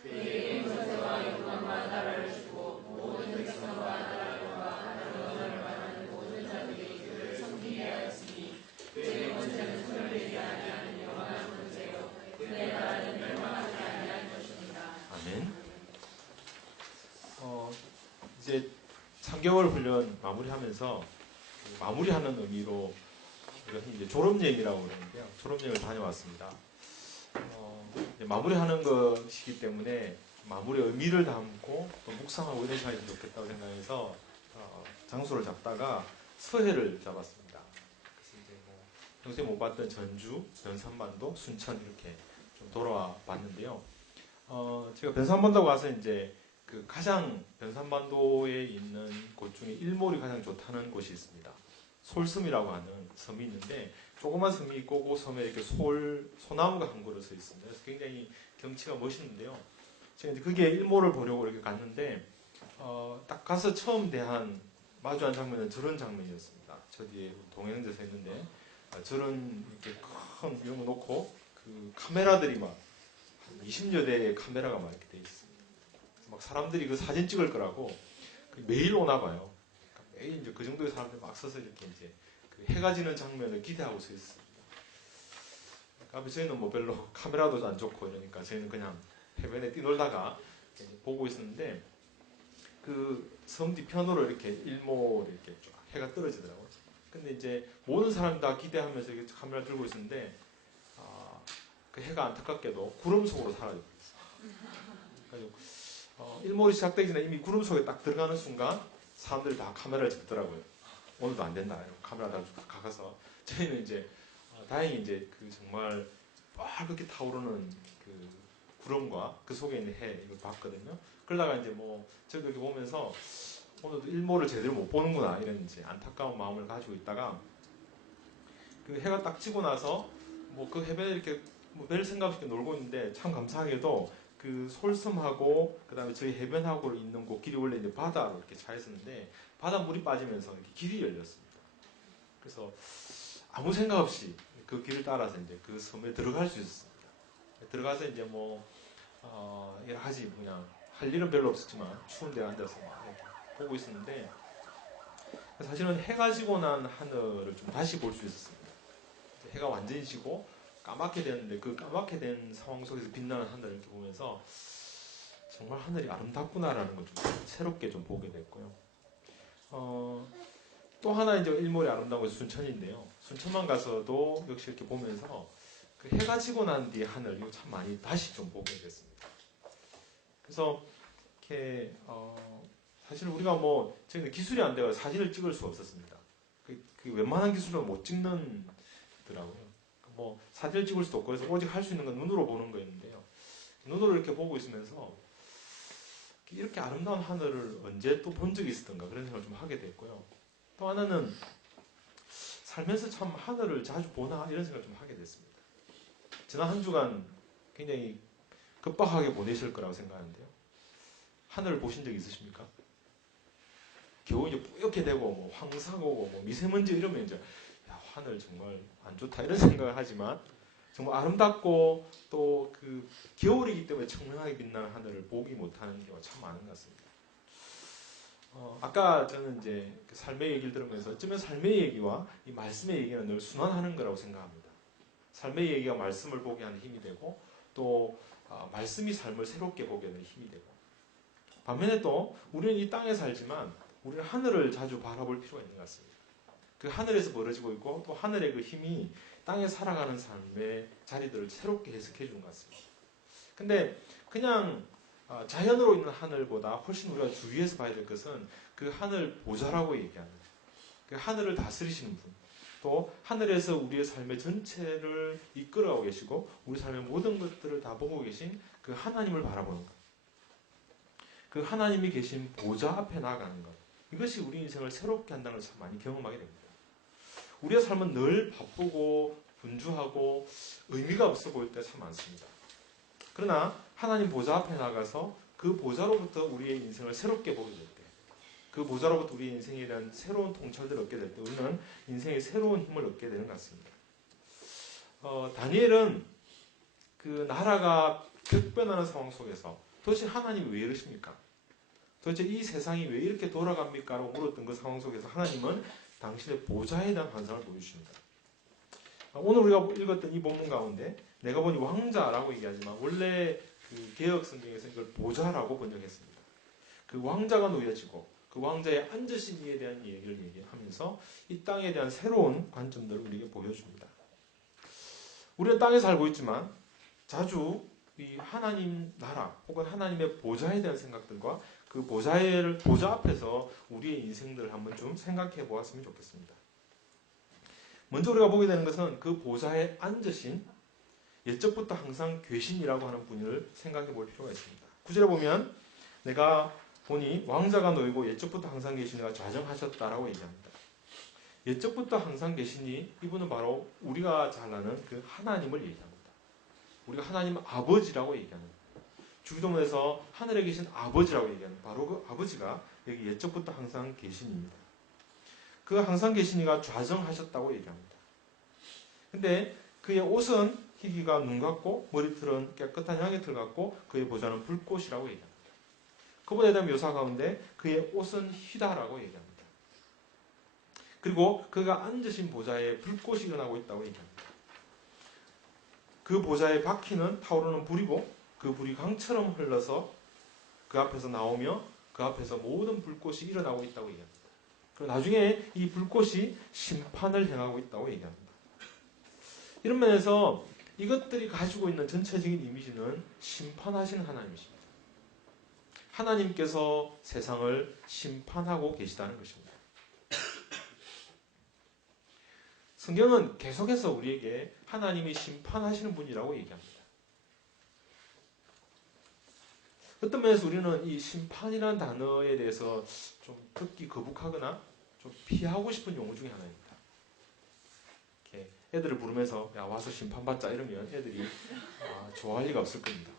그에게 권세와 영광과 나라를 주고 모든 백성과 나라들과 하나님을 말하는 모든 자들이 그를 섬기게 하였으니 그의 권세는 소멸되지 아니하는 영원한 권세요 그의 나라는 멸망하지 아니할 것입니다. 아멘. 이제 3개월 훈련 마무리하면서 마무리하는 의미로 이것이 이제 졸업여행이라고 그러는데요. 졸업여행을 다녀왔습니다. 이제 마무리하는 것이기 때문에 마무리 의미를 담고 또 묵상하고 이런 시간이 좋겠다고 생각해서 장소를 잡다가 서해를 잡았습니다. 그래서 이제 뭐 평소에 못 봤던 전주, 변산반도, 순천 이렇게 좀 돌아와 봤는데요. 제가 변산반도 가서 이제 그 가장 변산반도에 있는 곳 중에 일몰이 가장 좋다는 곳이 있습니다. 솔섬이라고 하는 섬이 있는데 조그만 섬이 있고 그 섬에 이렇게 소나무가 한 그루 서 있습니다. 그래서 굉장히 경치가 멋있는데요. 제가 이제 그게 일몰을 보려고 이렇게 갔는데 딱 가서 처음 마주한 장면은 저런 장면이었습니다. 저 뒤에 동행자 서 있는데 저런 이렇게 큰 이런 거 놓고 그 카메라들이 막 20여 대의 카메라가 막 이렇게 돼 있습니다. 막 사람들이 그 사진 찍을 거라고 매일 오나 봐요. 그러니까 매일 이제 그 정도의 사람들이 막 서서 이렇게 이제 그 해가 지는 장면을 기대하고 서 있습니다. 그러니까 저희는 뭐 별로 카메라도 안 좋고 이러니까 저희는 그냥 해변에 뛰놀다가 보고 있었는데 그 섬 뒤편으로 이렇게 일몰 이렇게 쫙 해가 떨어지더라고요. 근데 이제 모든 사람 다 기대하면서 이렇게 카메라 들고 있었는데 그 해가 안타깝게도 구름 속으로 사라져 버렸어요. 일몰이 시작되기 전에 이미 구름 속에 딱 들어가는 순간 사람들이 다 카메라를 찍더라고요. 오늘도 안 된다. 카메라 다 가서 저희는 이제 다행히 이제 그 정말 빨갛게 타오르는 그 구름과 그 속에 있는 해 이걸 봤거든요. 그러다가 이제 뭐 저희도 이렇게 보면서 오늘도 일몰을 제대로 못 보는구나 이런 이제 안타까운 마음을 가지고 있다가 그 해가 딱 지고 나서 뭐 그 해변에 이렇게 뭐 별 생각 없이 놀고 있는데 참 감사하게도 그 솔섬하고 그 다음에 저희 해변하고 있는 곳 길이 원래 이제 바다로 이렇게 차 있었는데 바다 물이 빠지면서 이렇게 길이 열렸습니다. 그래서 아무 생각 없이 그 길을 따라서 이제 그 섬에 들어갈 수 있었습니다. 들어가서 이제 뭐 여러 가지 그냥 할 일은 별로 없었지만 추운 데 앉아서 막 이렇게 보고 있었는데 사실은 해가 지고 난 하늘을 좀 다시 볼 수 있었습니다. 해가 완전히 지고 까맣게 되었는데 그 까맣게 된 상황 속에서 빛나는 하늘을 이렇게 보면서 정말 하늘이 아름답구나라는 걸 좀 새롭게 좀 보게 됐고요. 또 하나 이제 일몰이 아름다운 곳이 순천인데요. 순천만 가서도 역시 이렇게 보면서 그 해가 지고 난 뒤에 하늘 이거 참 많이 다시 좀 보게 됐습니다. 그래서 이렇게 사실 우리가 뭐 저희는 기술이 안 돼서 사진을 찍을 수가 없었습니다. 그 웬만한 기술은 못 찍는더라고요. 뭐 사진을 찍을 수도 없고 그래서 오직 할 수 있는 건 눈으로 보는 거였는데요. 눈으로 이렇게 보고 있으면서 이렇게 아름다운 하늘을 언제 또 본 적이 있었던가 그런 생각을 좀 하게 됐고요. 또 하나는 살면서 참 하늘을 자주 보나 이런 생각을 좀 하게 됐습니다. 지난 한 주간 굉장히 급박하게 보내실 거라고 생각하는데요. 하늘을 보신 적 있으십니까? 겨우 이제 뿌옇게 되고 뭐 황사가 오고 뭐 미세먼지 이러면 이제 야, 하늘 정말 안 좋다 이런 생각을 하지만 정말 아름답고 또 그 겨울이기 때문에 청명하게 빛나는 하늘을 보기 못하는 경우가 참 많은 것 같습니다. 아까 저는 이제 그 삶의 얘기를 들으면서 어쩌면 삶의 얘기와 이 말씀의 얘기는 늘 순환하는 거라고 생각합니다. 삶의 얘기가 말씀을 보게 하는 힘이 되고 또 말씀이 삶을 새롭게 보게 하는 힘이 되고 반면에 또 우리는 이 땅에 살지만 우리는 하늘을 자주 바라볼 필요가 있는 것 같습니다. 그 하늘에서 벌어지고 있고 또 하늘의 그 힘이 땅에 살아가는 삶의 자리들을 새롭게 해석해 주는 것 같습니다. 근데 그냥 자연으로 있는 하늘보다 훨씬 우리가 주위에서 봐야 될 것은 그 하늘 보좌라고 얘기하는 그 하늘을 다스리시는 분, 또 하늘에서 우리의 삶의 전체를 이끌어가고 계시고 우리 삶의 모든 것들을 다 보고 계신 그 하나님을 바라보는 것, 그 하나님이 계신 보좌 앞에 나아가는 것, 이것이 우리 인생을 새롭게 한다는 걸 참 많이 경험하게 됩니다. 우리의 삶은 늘 바쁘고 분주하고 의미가 없어 보일 때가 참 많습니다. 그러나 하나님 보좌 앞에 나가서 그 보좌로부터 우리의 인생을 새롭게 보게 될 때, 그 보좌로부터 우리의 인생에 대한 새로운 통찰들을 얻게 될 때 우리는 인생의 새로운 힘을 얻게 되는 것 같습니다. 다니엘은 그 나라가 격변하는 상황 속에서 도대체 하나님이 왜 이러십니까? 도대체 이 세상이 왜 이렇게 돌아갑니까? 라고 물었던 그 상황 속에서 하나님은 당신의 보좌에 대한 환상을 보여주십니다. 오늘 우리가 읽었던 이 본문 가운데 내가 보니 왕자라고 얘기하지만 원래 그 개혁 성경에서 이걸 보좌라고 번역했습니다. 그 왕자가 놓여지고 그 왕자의 앉으신 이에 대한 얘기를 얘기하면서 이 땅에 대한 새로운 관점들을 우리에게 보여줍니다. 우리는 땅에 살고 있지만 자주 이 하나님 나라 혹은 하나님의 보좌에 대한 생각들과 그 보좌 앞에서 우리의 인생들을 한번 좀 생각해 보았으면 좋겠습니다. 먼저 우리가 보게 되는 것은 그 보좌에 앉으신 옛적부터 항상 계신이라고 하는 분을 생각해 볼 필요가 있습니다. 9절에 보면 내가 보니 왕자가 놓이고 옛적부터 항상 계시니가 좌정하셨다라고 얘기합니다. 옛적부터 항상 계시니 이분은 바로 우리가 잘 아는 그 하나님을 얘기합니다. 우리가 하나님 아버지라고 얘기하는 주기도문에서 하늘에 계신 아버지라고 얘기하는 바로 그 아버지가 여기 옛적부터 항상 계시니입니다. 그 항상 계시니가 좌정하셨다고 얘기합니다. 근데 그의 옷은 희기가 눈 같고 머리털은 깨끗한 양의털 같고 그의 보좌는 불꽃이라고 얘기합니다. 그분에 대한 묘사 가운데 그의 옷은 희다라고 얘기합니다. 그리고 그가 앉으신 보좌에 불꽃이 일어나고 있다고 얘기합니다. 그 보좌의 바퀴는 타오르는 불이고 그 불이 강처럼 흘러서 그 앞에서 나오며 그 앞에서 모든 불꽃이 일어나고 있다고 얘기합니다. 그리고 나중에 이 불꽃이 심판을 행하고 있다고 얘기합니다. 이런 면에서 이것들이 가지고 있는 전체적인 이미지는 심판하시는 하나님이십니다. 하나님께서 세상을 심판하고 계시다는 것입니다. 성경은 계속해서 우리에게 하나님이 심판하시는 분이라고 얘기합니다. 어떤 면에서 우리는 이 심판이라는 단어에 대해서 좀 듣기 거북하거나 좀 피하고 싶은 용어 중에 하나입니다. 이렇게 애들을 부르면서 야 와서 심판받자 이러면 애들이 좋아할 리가 없을 겁니다.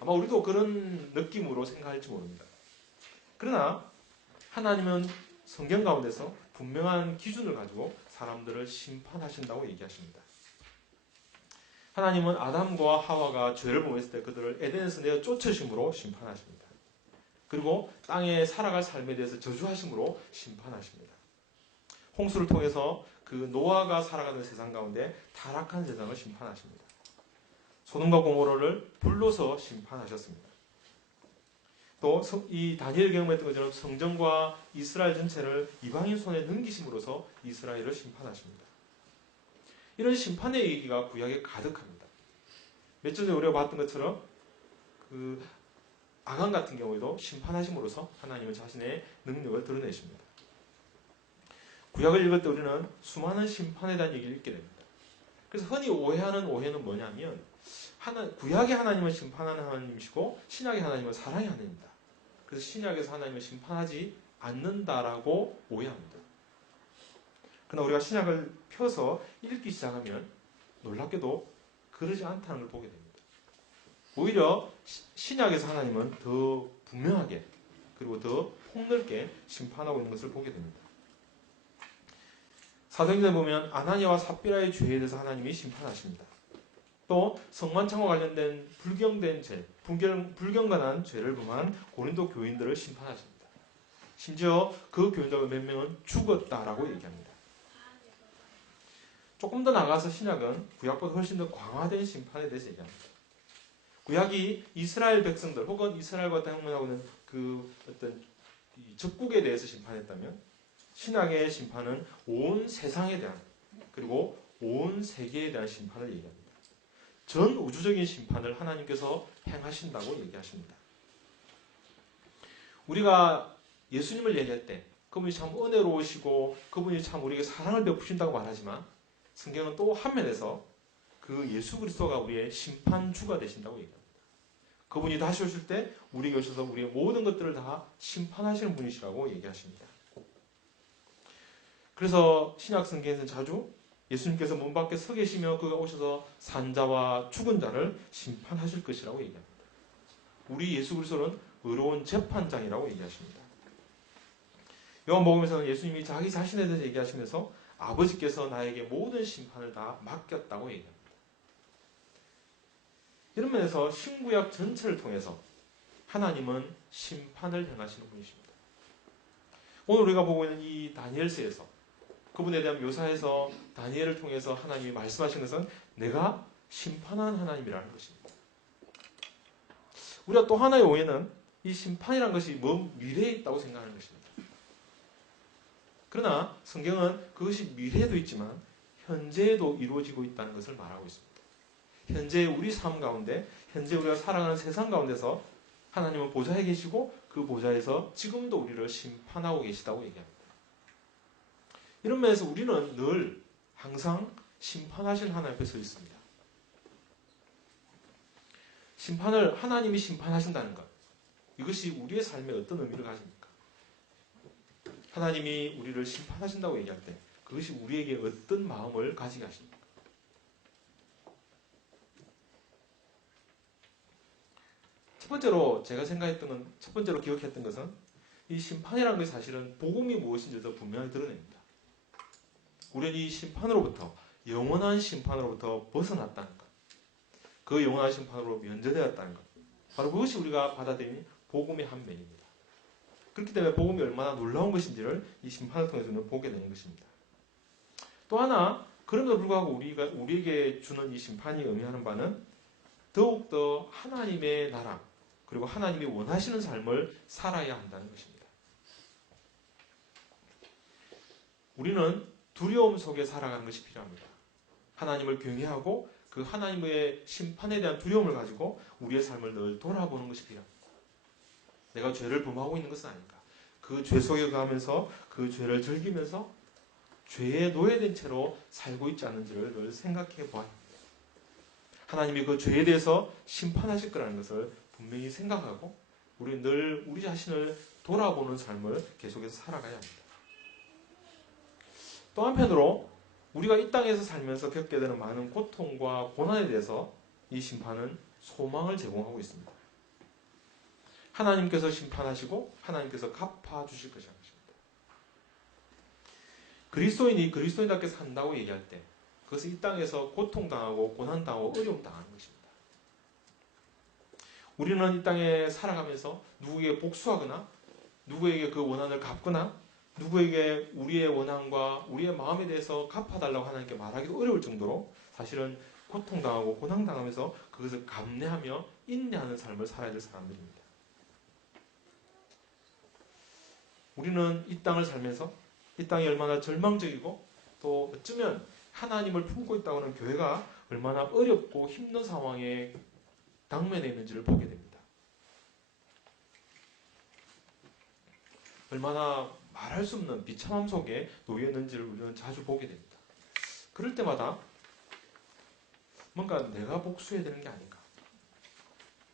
아마 우리도 그런 느낌으로 생각할지 모릅니다. 그러나 하나님은 성경 가운데서 분명한 기준을 가지고 사람들을 심판하신다고 얘기하십니다. 하나님은 아담과 하와가 죄를 범했을 때 그들을 에덴에서 내어 쫓으심으로 심판하십니다. 그리고 땅에 살아갈 삶에 대해서 저주하심으로 심판하십니다. 홍수를 통해서 그 노아가 살아가는 세상 가운데 타락한 세상을 심판하십니다. 소돔과 고모라를 불로서 심판하셨습니다. 또 이 다니엘 경험했던 것처럼 성전과 이스라엘 전체를 이방인 손에 넘기심으로써 이스라엘을 심판하십니다. 이런 심판의 얘기가 구약에 가득합니다. 몇 주 전에 우리가 봤던 것처럼 그 아간 같은 경우에도 심판하심으로써 하나님은 자신의 능력을 드러내십니다. 구약을 읽을 때 우리는 수많은 심판에 대한 얘기를 읽게 됩니다. 그래서 흔히 오해하는 오해는 뭐냐면 구약의 하나님은 심판하는 하나님이시고 신약의 하나님은 사랑의 하나님입니다. 그래서 신약에서 하나님을 심판하지 않는다라고 오해합니다. 그러나 우리가 신약을 펴서 읽기 시작하면 놀랍게도 그러지 않다는 걸 보게 됩니다. 오히려 신약에서 하나님은 더 분명하게 그리고 더 폭넓게 심판하고 있는 것을 보게 됩니다. 사도행전에 보면 아나니아와 삽비라의 죄에 대해서 하나님이 심판하십니다. 또 성만창과 관련된 불경된 죄, 불경건한 죄를 범한 고린도 교인들을 심판하십니다. 심지어 그 교인들 몇 명은 죽었다라고 얘기합니다. 조금 더 나가서 신약은 구약보다 훨씬 더 광화된 심판에 대해서 얘기합니다. 구약이 이스라엘 백성들 혹은 이스라엘과 동맹하고 있는 그 어떤 적국에 대해서 심판했다면 신약의 심판은 온 세상에 대한 그리고 온 세계에 대한 심판을 얘기합니다. 전 우주적인 심판을 하나님께서 행하신다고 얘기하십니다. 우리가 예수님을 얘기할 때 그분이 참 은혜로우시고 그분이 참 우리에게 사랑을 베푸신다고 말하지만 성경은 또 한면에서 그 예수 그리스도가 우리의 심판주가 되신다고 얘기합니다. 그분이 다시 오실 때 우리에게 오셔서 우리의 모든 것들을 다 심판하시는 분이시라고 얘기하십니다. 그래서 신약 성경에서는 자주 예수님께서 문 밖에 서 계시며 그가 오셔서 산자와 죽은 자를 심판하실 것이라고 얘기합니다. 우리 예수 그리스도는 의로운 재판장이라고 얘기하십니다. 요한복음에서는 예수님이 자기 자신에 대해서 얘기하시면서 아버지께서 나에게 모든 심판을 다 맡겼다고 얘기합니다. 이런 면에서 신구약 전체를 통해서 하나님은 심판을 행하시는 분이십니다. 오늘 우리가 보고 있는 이 다니엘서에서 그분에 대한 묘사에서 다니엘을 통해서 하나님이 말씀하신 것은 내가 심판하는 하나님이라는 것입니다. 우리가 또 하나의 오해는 이 심판이라는 것이 먼 미래에 있다고 생각하는 것입니다. 그러나 성경은 그것이 미래에도 있지만 현재에도 이루어지고 있다는 것을 말하고 있습니다. 현재 우리 삶 가운데 현재 우리가 살아가는 세상 가운데서 하나님은 보좌에 계시고 그 보좌에서 지금도 우리를 심판하고 계시다고 얘기합니다. 이런 면에서 우리는 늘 항상 심판하실 하나님 앞에 서 있습니다. 심판을 하나님이 심판하신다는 것. 이것이 우리의 삶에 어떤 의미를 가집니까? 하나님이 우리를 심판하신다고 얘기할 때 그것이 우리에게 어떤 마음을 가지게 하십니까? 첫 번째로 제가 생각했던 건, 첫 번째로 기억했던 것은 이 심판이라는 것이 사실은 복음이 무엇인지 더 분명히 드러냅니다. 우리는 이 심판으로부터, 영원한 심판으로부터 벗어났다는 것, 그 영원한 심판으로 면제되었다는 것, 바로 그것이 우리가 받아들인 복음의 한 면입니다. 그렇기 때문에 복음이 얼마나 놀라운 것인지를 이 심판을 통해서는 보게 되는 것입니다. 또 하나, 그럼에도 불구하고 우리에게 주는 이 심판이 의미하는 바는 더욱더 하나님의 나라, 그리고 하나님이 원하시는 삶을 살아야 한다는 것입니다. 우리는 두려움 속에 살아가는 것이 필요합니다. 하나님을 경외하고 그 하나님의 심판에 대한 두려움을 가지고 우리의 삶을 늘 돌아보는 것이 필요합니다. 내가 죄를 범하고 있는 것은 아닌가? 그 죄 속에 가면서 그 죄를 즐기면서 죄에 노예된 채로 살고 있지 않는지를 늘 생각해 보아야 합니다. 하나님이 그 죄에 대해서 심판하실 거라는 것을 분명히 생각하고 우리 늘 우리 자신을 돌아보는 삶을 계속해서 살아가야 합니다. 또 한편으로 우리가 이 땅에서 살면서 겪게 되는 많은 고통과 고난에 대해서 이 심판은 소망을 제공하고 있습니다. 하나님께서 심판하시고 하나님께서 갚아주실 것이라는 것입니다. 그리스도인이 그리스도인답게 산다고 얘기할 때 그것은 이 땅에서 고통당하고 고난당하고 어려움 당하는 것입니다. 우리는 이 땅에 살아가면서 누구에게 복수하거나 누구에게 그 원한을 갚거나 누구에게 우리의 원한과 우리의 마음에 대해서 갚아달라고 하나님께 말하기도 어려울 정도로 사실은 고통당하고 고난당하면서 그것을 감내하며 인내하는 삶을 살아야 될 사람들입니다. 우리는 이 땅을 살면서 이 땅이 얼마나 절망적이고 또 어쩌면 하나님을 품고 있다고 하는 교회가 얼마나 어렵고 힘든 상황에 당면해 있는지를 보게 됩니다. 얼마나 말할 수 없는 비참함 속에 놓여 있는지를 우리는 자주 보게 됩니다. 그럴 때마다 뭔가 내가 복수해야 되는 게 아닌가?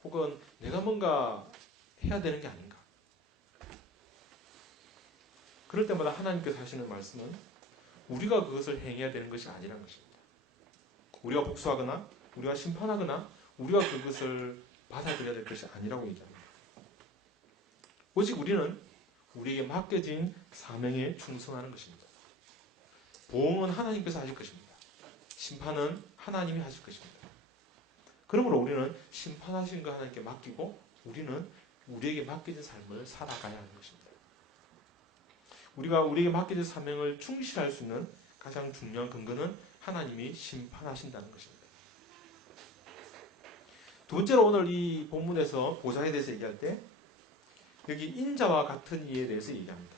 혹은 내가 뭔가 해야 되는 게 아닌가? 그럴 때마다 하나님께서 하시는 말씀은 우리가 그것을 행해야 되는 것이 아니라는 것입니다. 우리가 복수하거나 우리가 심판하거나 우리가 그것을 받아들여야 될 것이 아니라고 얘기합니다. 오직 우리는 우리에게 맡겨진 사명에 충성하는 것입니다. 보응은 하나님께서 하실 것입니다. 심판은 하나님이 하실 것입니다. 그러므로 우리는 심판하신 거 하나님께 맡기고 우리는 우리에게 맡겨진 삶을 살아가야 하는 것입니다. 우리가 우리에게 맡겨진 사명을 충실할 수 있는 가장 중요한 근거는 하나님이 심판하신다는 것입니다. 두 번째로 오늘 이 본문에서 보좌에 대해서 얘기할 때 여기 인자와 같은 이에 대해서 얘기합니다.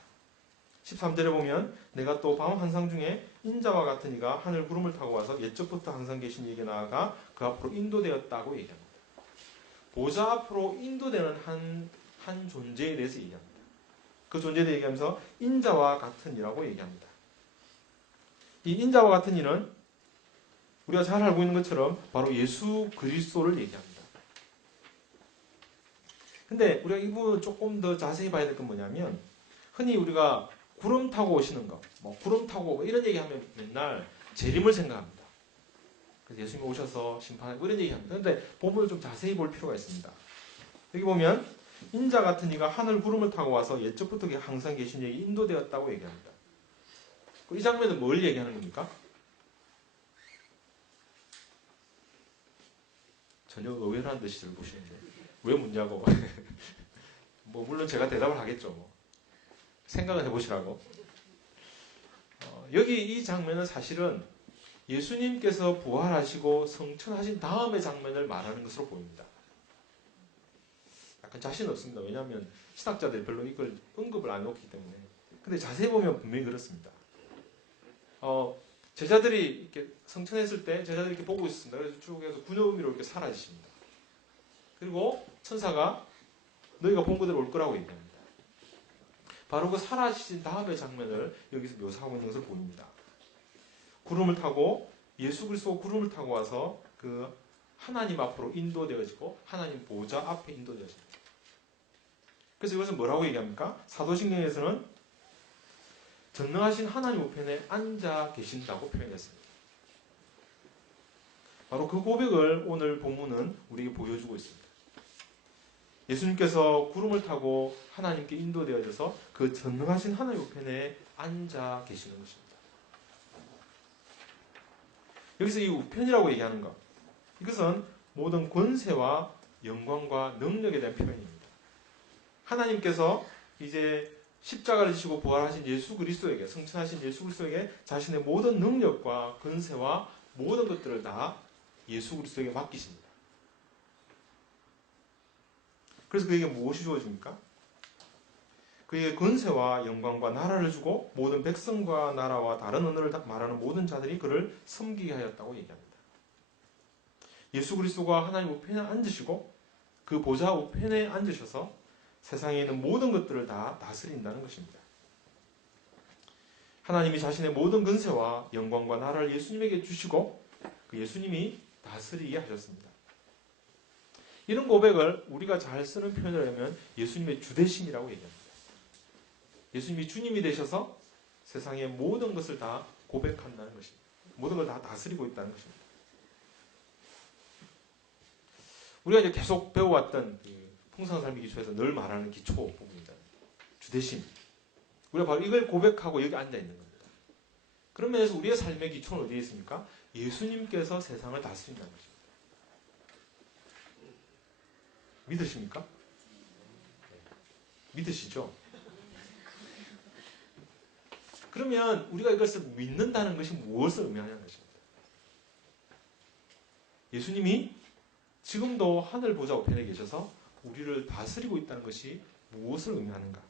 13절에 보면 내가 또 밤 환상 중에 인자와 같은 이가 하늘 구름을 타고 와서 옛적부터 항상 계신 이에게 나아가 그 앞으로 인도되었다고 얘기합니다. 보좌 앞으로 인도되는 한 존재에 대해서 얘기합니다. 그 존재에 대해 얘기하면서 인자와 같은 이라고 얘기합니다. 이 인자와 같은 이는 우리가 잘 알고 있는 것처럼 바로 예수 그리스도를 얘기합니다. 근데 우리가 이 부분 조금 더 자세히 봐야 될 건 뭐냐면 흔히 우리가 구름 타고 오시는 거, 구름 타고 이런 얘기하면 맨날 재림을 생각합니다. 그래서 예수님이 오셔서 심판하고 이런 얘기합니다. 그런데 본문을 좀 자세히 볼 필요가 있습니다. 여기 보면 인자 같은 이가 하늘 구름을 타고 와서 옛적부터 항상 계신 이에게 인도되었다고 얘기합니다. 이 장면은 뭘 얘기하는 겁니까? 전혀 의외라는 듯이 잘 보시는데 왜 묻냐고. 물론 제가 대답을 하겠죠. 생각을 해보시라고. 여기 이 장면은 사실은 예수님께서 부활하시고 성천하신 다음의 장면을 말하는 것으로 보입니다. 약간 자신 없습니다. 왜냐하면 신학자들이 별로 이걸 언급을 안 해놓기 때문에. 근데 자세히 보면 분명히 그렇습니다. 제자들이 이렇게 성천했을 때 제자들이 이렇게 보고 있습니다. 그래서 쭉 해서 구름으로 이렇게 사라지십니다. 그리고 천사가 너희가 본 그대로 올 거라고 얘기합니다. 바로 그 사라지신 다음의 장면을 여기서 묘사하고 있는 것을 보입니다. 구름을 타고 예수 그리스도 구름을 타고 와서 그 하나님 앞으로 인도되어지고 하나님 보좌 앞에 인도되어집니다. 그래서 이것은 뭐라고 얘기합니까? 사도신경에서는 전능하신 하나님 우편에 앉아 계신다고 표현했습니다. 바로 그 고백을 오늘 본문은 우리에게 보여주고 있습니다. 예수님께서 구름을 타고 하나님께 인도되어져서 그 전능하신 하나님 우편에 앉아 계시는 것입니다. 여기서 이 우편이라고 얘기하는 것, 이것은 모든 권세와 영광과 능력에 대한 표현입니다. 하나님께서 이제 십자가를 지시고 부활하신 예수 그리스도에게, 성천하신 예수 그리스도에게 자신의 모든 능력과 권세와 모든 것들을 다 예수 그리스도에게 맡기십니다. 그래서 그에게 무엇이 주어집니까? 그에게 권세와 영광과 나라를 주고 모든 백성과 나라와 다른 언어를 말하는 모든 자들이 그를 섬기게 하였다고 얘기합니다. 예수 그리스도가 하나님 우편에 앉으시고 그 보좌 우편에 앉으셔서 세상에 있는 모든 것들을 다 다스린다는 것입니다. 하나님이 자신의 모든 권세와 영광과 나라를 예수님에게 주시고 그 예수님이 다스리게 하셨습니다. 이런 고백을 우리가 잘 쓰는 표현을 하면 예수님의 주대심이라고 얘기합니다. 예수님이 주님이 되셔서 세상의 모든 것을 다 고백한다는 것입니다. 모든 걸 다 다스리고 있다는 것입니다. 우리가 이제 계속 배워왔던 풍성삶의 기초에서 늘 말하는 기초 부분입니다. 주대심. 우리가 바로 이걸 고백하고 여기 앉아 있는 겁니다. 그런 면에서 우리의 삶의 기초는 어디에 있습니까? 예수님께서 세상을 다스린다는 것입니다. 믿으십니까? 믿으시죠? 그러면 우리가 이것을 믿는다는 것이 무엇을 의미하냐는 것입니다. 예수님이 지금도 하늘 보좌 우편에 계셔서 우리를 다스리고 있다는 것이 무엇을 의미하는가?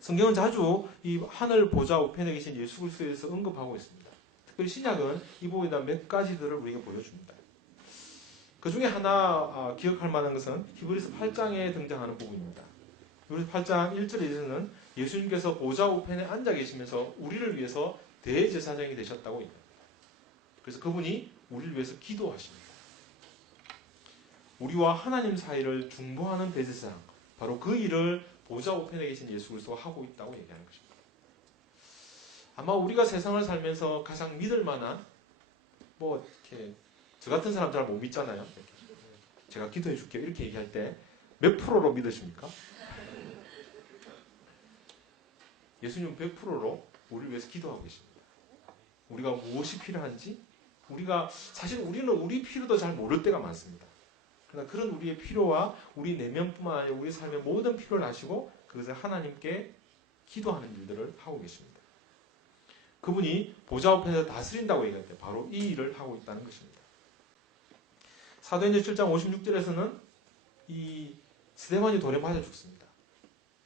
성경은 자주 이 하늘 보좌 우편에 계신 예수 그리스도에 대해서 언급하고 있습니다. 특별히 신약은 이 부분에 대한 몇 가지들을 우리에게 보여줍니다. 그 중에 하나 기억할 만한 것은 히브리서 8장에 등장하는 부분입니다. 히브리서 8장 1절에서는 예수님께서 보좌 우편에 앉아 계시면서 우리를 위해서 대제사장이 되셨다고 얘기합니다. 그래서 그분이 우리를 위해서 기도하십니다. 우리와 하나님 사이를 중보하는 대제사장, 바로 그 일을 보좌 우편에 계신 예수 그리스도가 하고 있다고 얘기하는 것입니다. 아마 우리가 세상을 살면서 가장 믿을 만한 이렇게 저 같은 사람 잘 못 믿잖아요. 제가 기도해 줄게요. 이렇게 얘기할 때 몇 프로로 믿으십니까? 예수님은 100%로 우리를 위해서 기도하고 계십니다. 우리가 무엇이 필요한지 사실 우리는 우리 필요도 잘 모를 때가 많습니다. 그러나 그런 우리의 필요와 우리 내면뿐만 아니라 우리 삶의 모든 필요를 아시고 그것을 하나님께 기도하는 일들을 하고 계십니다. 그분이 보좌 우편에서 다스린다고 얘기할 때 바로 이 일을 하고 있다는 것입니다. 사도행전 7장 56절에서는 이 스데반이 돌에 맞아 죽습니다.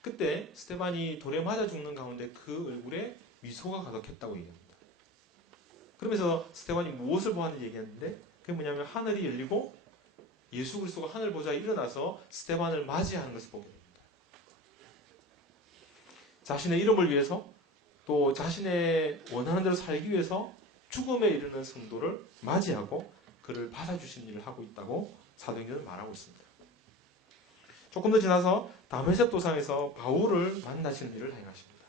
그때 스데반이 돌에 맞아 죽는 가운데 그 얼굴에 미소가 가득했다고 얘기합니다. 그러면서 스데반이 무엇을 보았는지 얘기했는데 그게 뭐냐면 하늘이 열리고 예수 그리스도가 하늘 보좌에 일어나서 스데반을 맞이하는 것을 보게 됩니다. 자신의 이름을 위해서 또 자신의 원하는 대로 살기 위해서 죽음에 이르는 성도를 맞이하고 그를 받아주신 일을 하고 있다고 사도행전은 말하고 있습니다. 조금 더 지나서 다메섹 도상에서 바울을 만나시는 일을 행하십니다.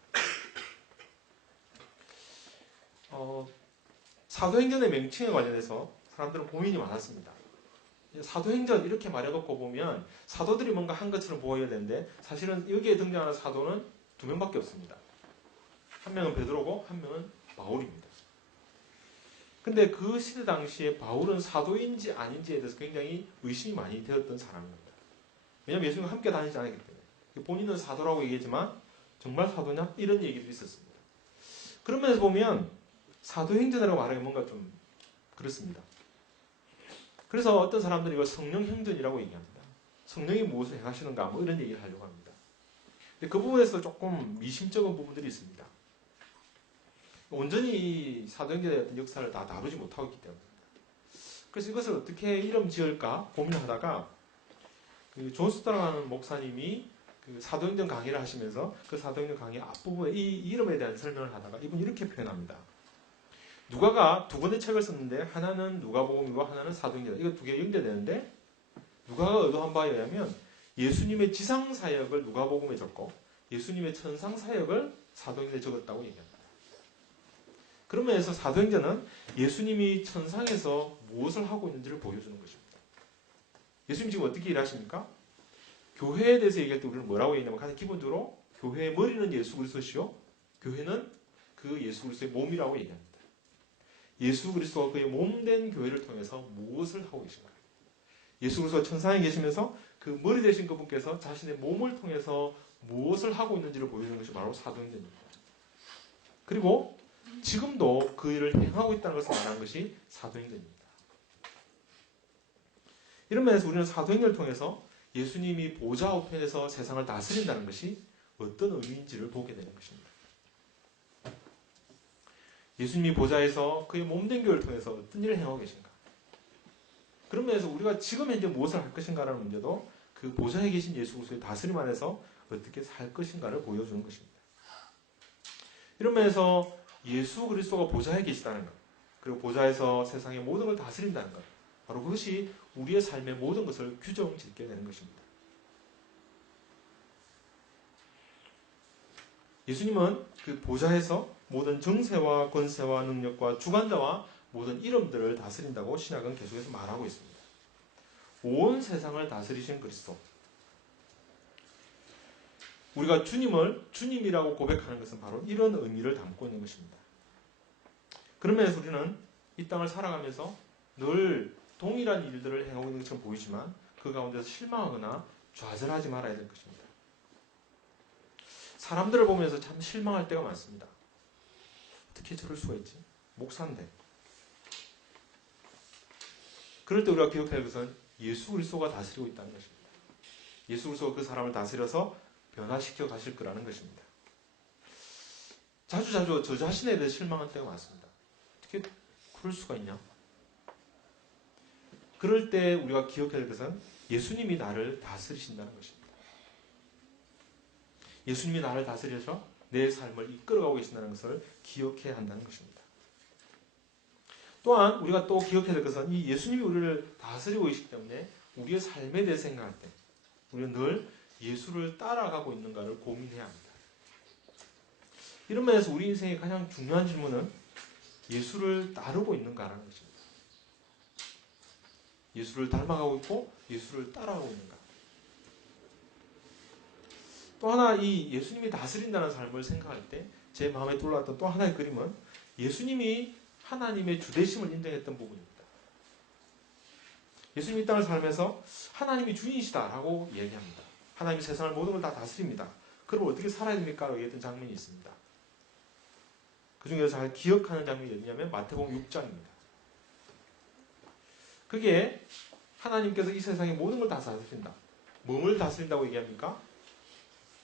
사도행전의 명칭에 관련해서 사람들은 고민이 많았습니다. 사도행전 이렇게 말해놓고 보면 사도들이 뭔가 한 것처럼 보여야 되는데 사실은 여기에 등장하는 사도는 2명밖에 없습니다. 한 명은 베드로고 한 명은 바울입니다. 근데 그 시대 당시에 바울은 사도인지 아닌지에 대해서 굉장히 의심이 많이 되었던 사람입니다. 왜냐하면 예수님과 함께 다니지 않았기 때문에. 본인은 사도라고 얘기했지만 정말 사도냐? 이런 얘기도 있었습니다. 그런 면에서 보면 사도행전이라고 말하기 뭔가 좀 그렇습니다. 그래서 어떤 사람들이 이걸 성령행전이라고 얘기합니다. 성령이 무엇을 행하시는가 이런 얘기를 하려고 합니다. 근데 그 부분에서 조금 미심쩍은 부분들이 있습니다. 온전히 사도행전의 어떤 역사를 다 다루지 못하고 있기 때문입니다. 그래서 이것을 어떻게 이름 지을까 고민하다가 존 스타라는 목사님이 사도행전 강의를 하시면서 그 사도행전 강의 앞부분에 이 이름에 대한 설명을 하다가 이분이 이렇게 표현합니다. 누가가 2권의 책을 썼는데 하나는 누가복음이고 하나는 사도행전이다. 이거 2개 연결되는데 누가가 의도한 바에 의하면 예수님의 지상 사역을 누가복음에 적고 예수님의 천상 사역을 사도행전에 적었다고 얘기합니다. 그런 면에서 사도행전은 예수님이 천상에서 무엇을 하고 있는지를 보여주는 것입니다. 예수님 지금 어떻게 일하십니까? 교회에 대해서 얘기할 때 우리는 뭐라고 얘기하냐면 가장 기본적으로 교회의 머리는 예수 그리스도시요 교회는 그 예수 그리스도의 몸이라고 얘기합니다. 예수 그리스도가 그의 몸된 교회를 통해서 무엇을 하고 계신가요? 예수 그리스도가 천상에 계시면서 그 머리 되신 그분께서 자신의 몸을 통해서 무엇을 하고 있는지를 보여주는 것이 바로 사도행전입니다. 그리고 지금도 그 일을 행하고 있다는 것을 말하는 것이 사도행전입니다. 이런 면에서 우리는 사도행전을 통해서 예수님이 보좌 우편에서 세상을 다스린다는 것이 어떤 의미인지를 보게 되는 것입니다. 예수님이 보좌에서 그의 몸된 교회를 통해서 어떤 일을 행하고 계신가? 그런 면에서 우리가 지금 현재 무엇을 할 것인가라는 문제도 그 보좌에 계신 예수 그리스도의 다스림 안에서 어떻게 살 것인가를 보여주는 것입니다. 이런 면에서 예수 그리스도가 보좌에 계시다는 것, 그리고 보좌에서 세상의 모든 걸 다스린다는 것, 바로 그것이 우리의 삶의 모든 것을 규정 짓게 되는 것입니다. 예수님은 그 보좌에서 모든 정세와 권세와 능력과 주관자와 모든 이름들을 다스린다고 신약은 계속해서 말하고 있습니다. 온 세상을 다스리신 그리스도. 우리가 주님을 주님이라고 고백하는 것은 바로 이런 의미를 담고 있는 것입니다. 그런 면에서 우리는 이 땅을 살아가면서 늘 동일한 일들을 행하고 있는 것처럼 보이지만 그 가운데서 실망하거나 좌절하지 말아야 될 것입니다. 사람들을 보면서 참 실망할 때가 많습니다. 어떻게 저럴 수가 있지? 목사인데. 그럴 때 우리가 기억해야 할 것은 예수 그리스도가 다스리고 있다는 것입니다. 예수 그리스도가 그 사람을 다스려서 변화시켜 가실 거라는 것입니다. 자주 저 자신에 대해 실망할 때가 많습니다. 어떻게 그럴 수가 있냐? 그럴 때 우리가 기억해야 할 것은 예수님이 나를 다스리신다는 것입니다. 예수님이 나를 다스려서 내 삶을 이끌어가고 계신다는 것을 기억해야 한다는 것입니다. 또한 우리가 또 기억해야 될 것은 이 예수님이 우리를 다스리고 계시기 때문에 우리의 삶에 대해 생각할 때 우리는 늘 예수를 따라가고 있는가를 고민해야 합니다. 이런 면에서 우리 인생의 가장 중요한 질문은 예수를 따르고 있는가라는 것입니다. 예수를 닮아가고 있고 예수를 따라가고 있는가. 또 하나 이 예수님이 다스린다는 삶을 생각할 때 제 마음에 떠올랐던 또 하나의 그림은 예수님이 하나님의 주되심을 인정했던 부분입니다. 예수님이 이 땅을 살면서 하나님이 주인이시다라고 얘기합니다. 하나님이 세상을 모든 걸 다 다스립니다. 그럼 어떻게 살아야 됩니까? 라고 얘기했던 장면이 있습니다. 그 중에서 잘 기억하는 장면이 어디냐면 마태복음 6장입니다. 그게 하나님께서 이 세상의 모든 걸 다 다스린다. 몸을 다스린다고 얘기합니까?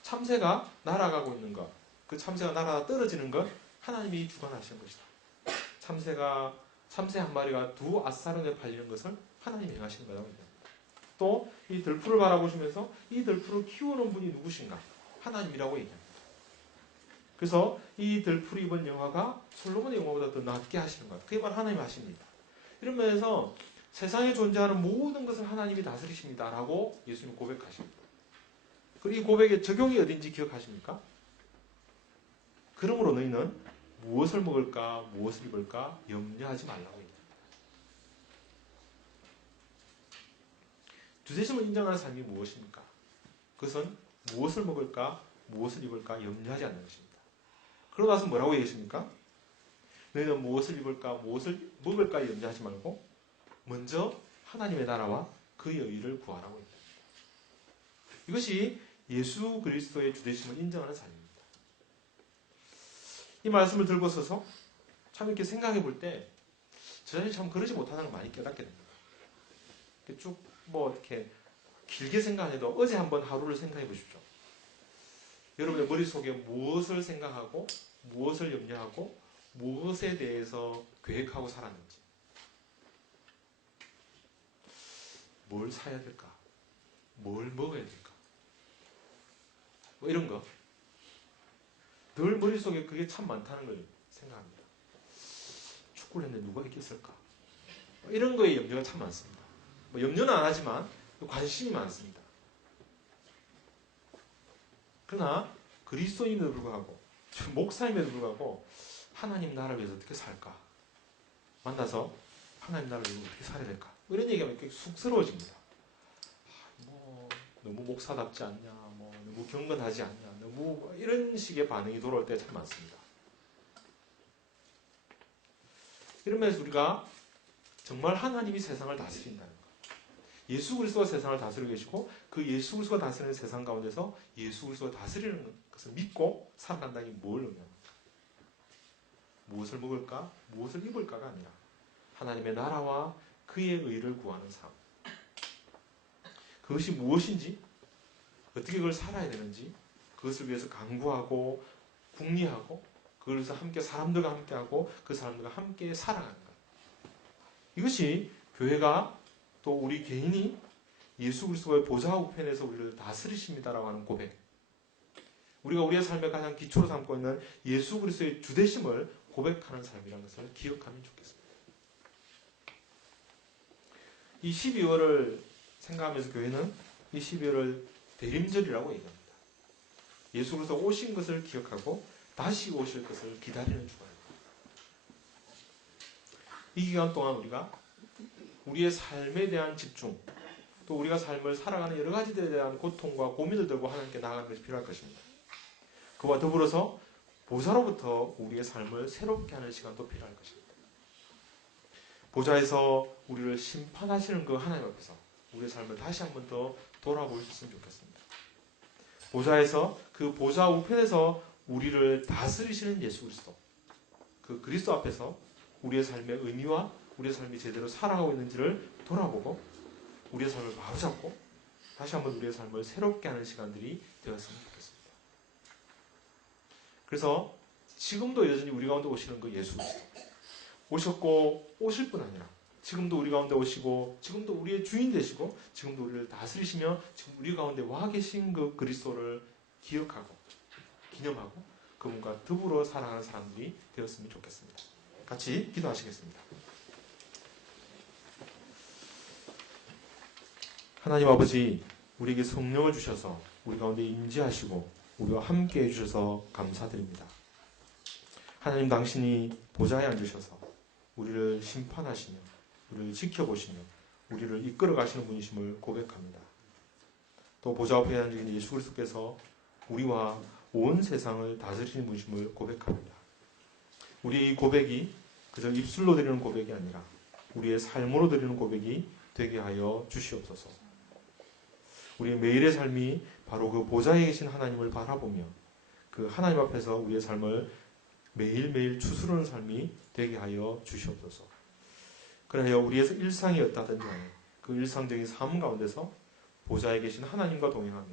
참새가 날아가고 있는 것, 그 참새가 날아가 떨어지는 것 하나님이 주관하시는 것이다. 참새 한 마리가 두 아사론에 팔리는 것을 하나님이 행하시는 거라고 얘기합니다. 또 이 들풀을 바라보시면서 이 들풀을 키우는 분이 누구신가? 하나님이라고 얘기합니다. 그래서 이 들풀이 입은 영화가 솔로몬의 영화보다 더 낫게 하시는 것. 그게 바로 하나님이 하십니다. 이런 면에서 세상에 존재하는 모든 것을 하나님이 다스리십니다. 라고 예수님이 고백하십니다. 그리고 이 고백의 적용이 어딘지 기억하십니까? 그러므로 너희는 무엇을 먹을까, 무엇을 입을까 염려하지 말라고 얘기합니다. 주되심을 인정하는 삶이 무엇입니까? 그것은 무엇을 먹을까, 무엇을 입을까 염려하지 않는 것입니다. 그러고 나서 뭐라고 얘기하십니까? 너희는 무엇을 입을까, 무엇을 먹을까 염려하지 말고 먼저 하나님의 나라와 그의 의를 구하라고 합니다. 이것이 예수 그리스도의 주되심을 인정하는 삶입니다. 이 말씀을 들고 서서 참 이렇게 생각해 볼 때 저 자신이 참 그러지 못하는 걸 많이 깨닫게 됩니다. 쭉 이렇게 길게 생각 안 해도 어제 한번 하루를 생각해 보십시오. 여러분의 머릿속에 무엇을 생각하고 무엇을 염려하고 무엇에 대해서 계획하고 살았는지, 뭘 사야 될까, 뭘 먹어야 될까, 이런 거. 늘 머릿속에 그게 참 많다는 걸 생각합니다. 축구를 했는데 누가 이겼을까? 이런 거에 염려가 참 많습니다. 염려는 안 하지만 관심이 많습니다. 그러나 그리스도인임에도 불구하고 목사임에도 불구하고 하나님 나라를 위해서 어떻게 살까? 만나서 하나님 나라를 위해서 어떻게 살아야 될까? 이런 얘기하면 이렇게 쑥스러워집니다. 뭐 너무 목사답지 않냐, 뭐 너무 경건하지 않냐, 너무 뭐 이런 식의 반응이 돌아올 때가 참 많습니다. 이러면서 우리가 정말 하나님이 세상을 다스린다는 것. 예수 그리스도가 세상을 다스리고 계시고 그 예수 그리스도가 다스리는 세상 가운데서 예수 그리스도가 다스리는 것을 믿고 살아간다는 게 뭘 의미합니까? 무엇을 먹을까? 무엇을 입을까가 아니라 하나님의 나라와 그의 의를 구하는 삶. 그것이 무엇인지, 어떻게 그걸 살아야 되는지, 그것을 위해서 강구하고 궁리하고 그래서 함께 사람들과 함께하고 그 사람들과 함께 살아가는 것. 이것이 교회가 또 우리 개인이 예수 그리스도의 보좌 우편에서 우리를 다스리십니다라고 하는 고백. 우리가 우리의 삶의 가장 기초로 삼고 있는 예수 그리스도의 주되심을 고백하는 삶이라는 것을 기억하면 좋겠습니다. 이 12월을 생각하면서 교회는 이 12월을 대림절이라고 얘기합니다. 예수 그리스도 오신 것을 기억하고 다시 오실 것을 기다리는 주간입니다. 이 기간 동안 우리가 우리의 삶에 대한 집중, 또 우리가 삶을 살아가는 여러 가지들에 대한 고통과 고민을 들고 하나님께 나아가는 것이 필요할 것입니다. 그와 더불어서 보좌로부터 우리의 삶을 새롭게 하는 시간도 필요할 것입니다. 보좌에서 우리를 심판하시는 그 하나님 앞에서 우리의 삶을 다시 한 번 더 돌아볼 수 있으면 좋겠습니다. 보좌에서 그 보좌 우편에서 우리를 다스리시는 예수 그리스도, 그 그리스도 앞에서 우리의 삶의 의미와 우리의 삶이 제대로 살아가고 있는지를 돌아보고 우리의 삶을 바로잡고 다시 한번 우리의 삶을 새롭게 하는 시간들이 되었으면 좋겠습니다. 그래서 지금도 여전히 우리 가운데 오시는 그 예수 그리스도, 오셨고 오실 뿐 아니라 지금도 우리 가운데 오시고 지금도 우리의 주인 되시고 지금도 우리를 다스리시며 지금 우리 가운데 와 계신 그 그리스도를 기억하고 기념하고 그분과 더불어 살아가는 사람들이 되었으면 좋겠습니다. 같이 기도하시겠습니다. 하나님 아버지, 우리에게 성령을 주셔서 우리 가운데 임재하시고 우리와 함께 해주셔서 감사드립니다. 하나님 당신이 보좌에 앉으셔서 우리를 심판하시며 우리를 지켜보시며 우리를 이끌어 가시는 분이심을 고백합니다. 또 보좌 앞에 앉으신 예수 그리스도께서 우리와 온 세상을 다스리시는 분이심을 고백합니다. 우리의 이 고백이 그저 입술로 드리는 고백이 아니라 우리의 삶으로 드리는 고백이 되게 하여 주시옵소서. 우리의 매일의 삶이 바로 그 보좌에 계신 하나님을 바라보며 그 하나님 앞에서 우리의 삶을 매일매일 추스르는 삶이 되게 하여 주시옵소서. 그러하여 우리의 일상이 어떠하든지 그 일상적인 삶 가운데서 보좌에 계신 하나님과 동행하며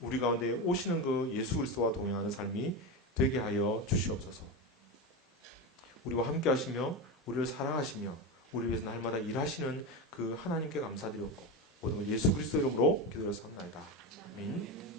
우리 가운데 오시는 그 예수 그리스도와 동행하는 삶이 되게 하여 주시옵소서. 우리와 함께 하시며 우리를 사랑하시며 우리 위해서 날마다 일하시는 그 하나님께 감사드렸고 모든 걸 예수 그리스도 이름으로 기도를 삽니다. 아멘.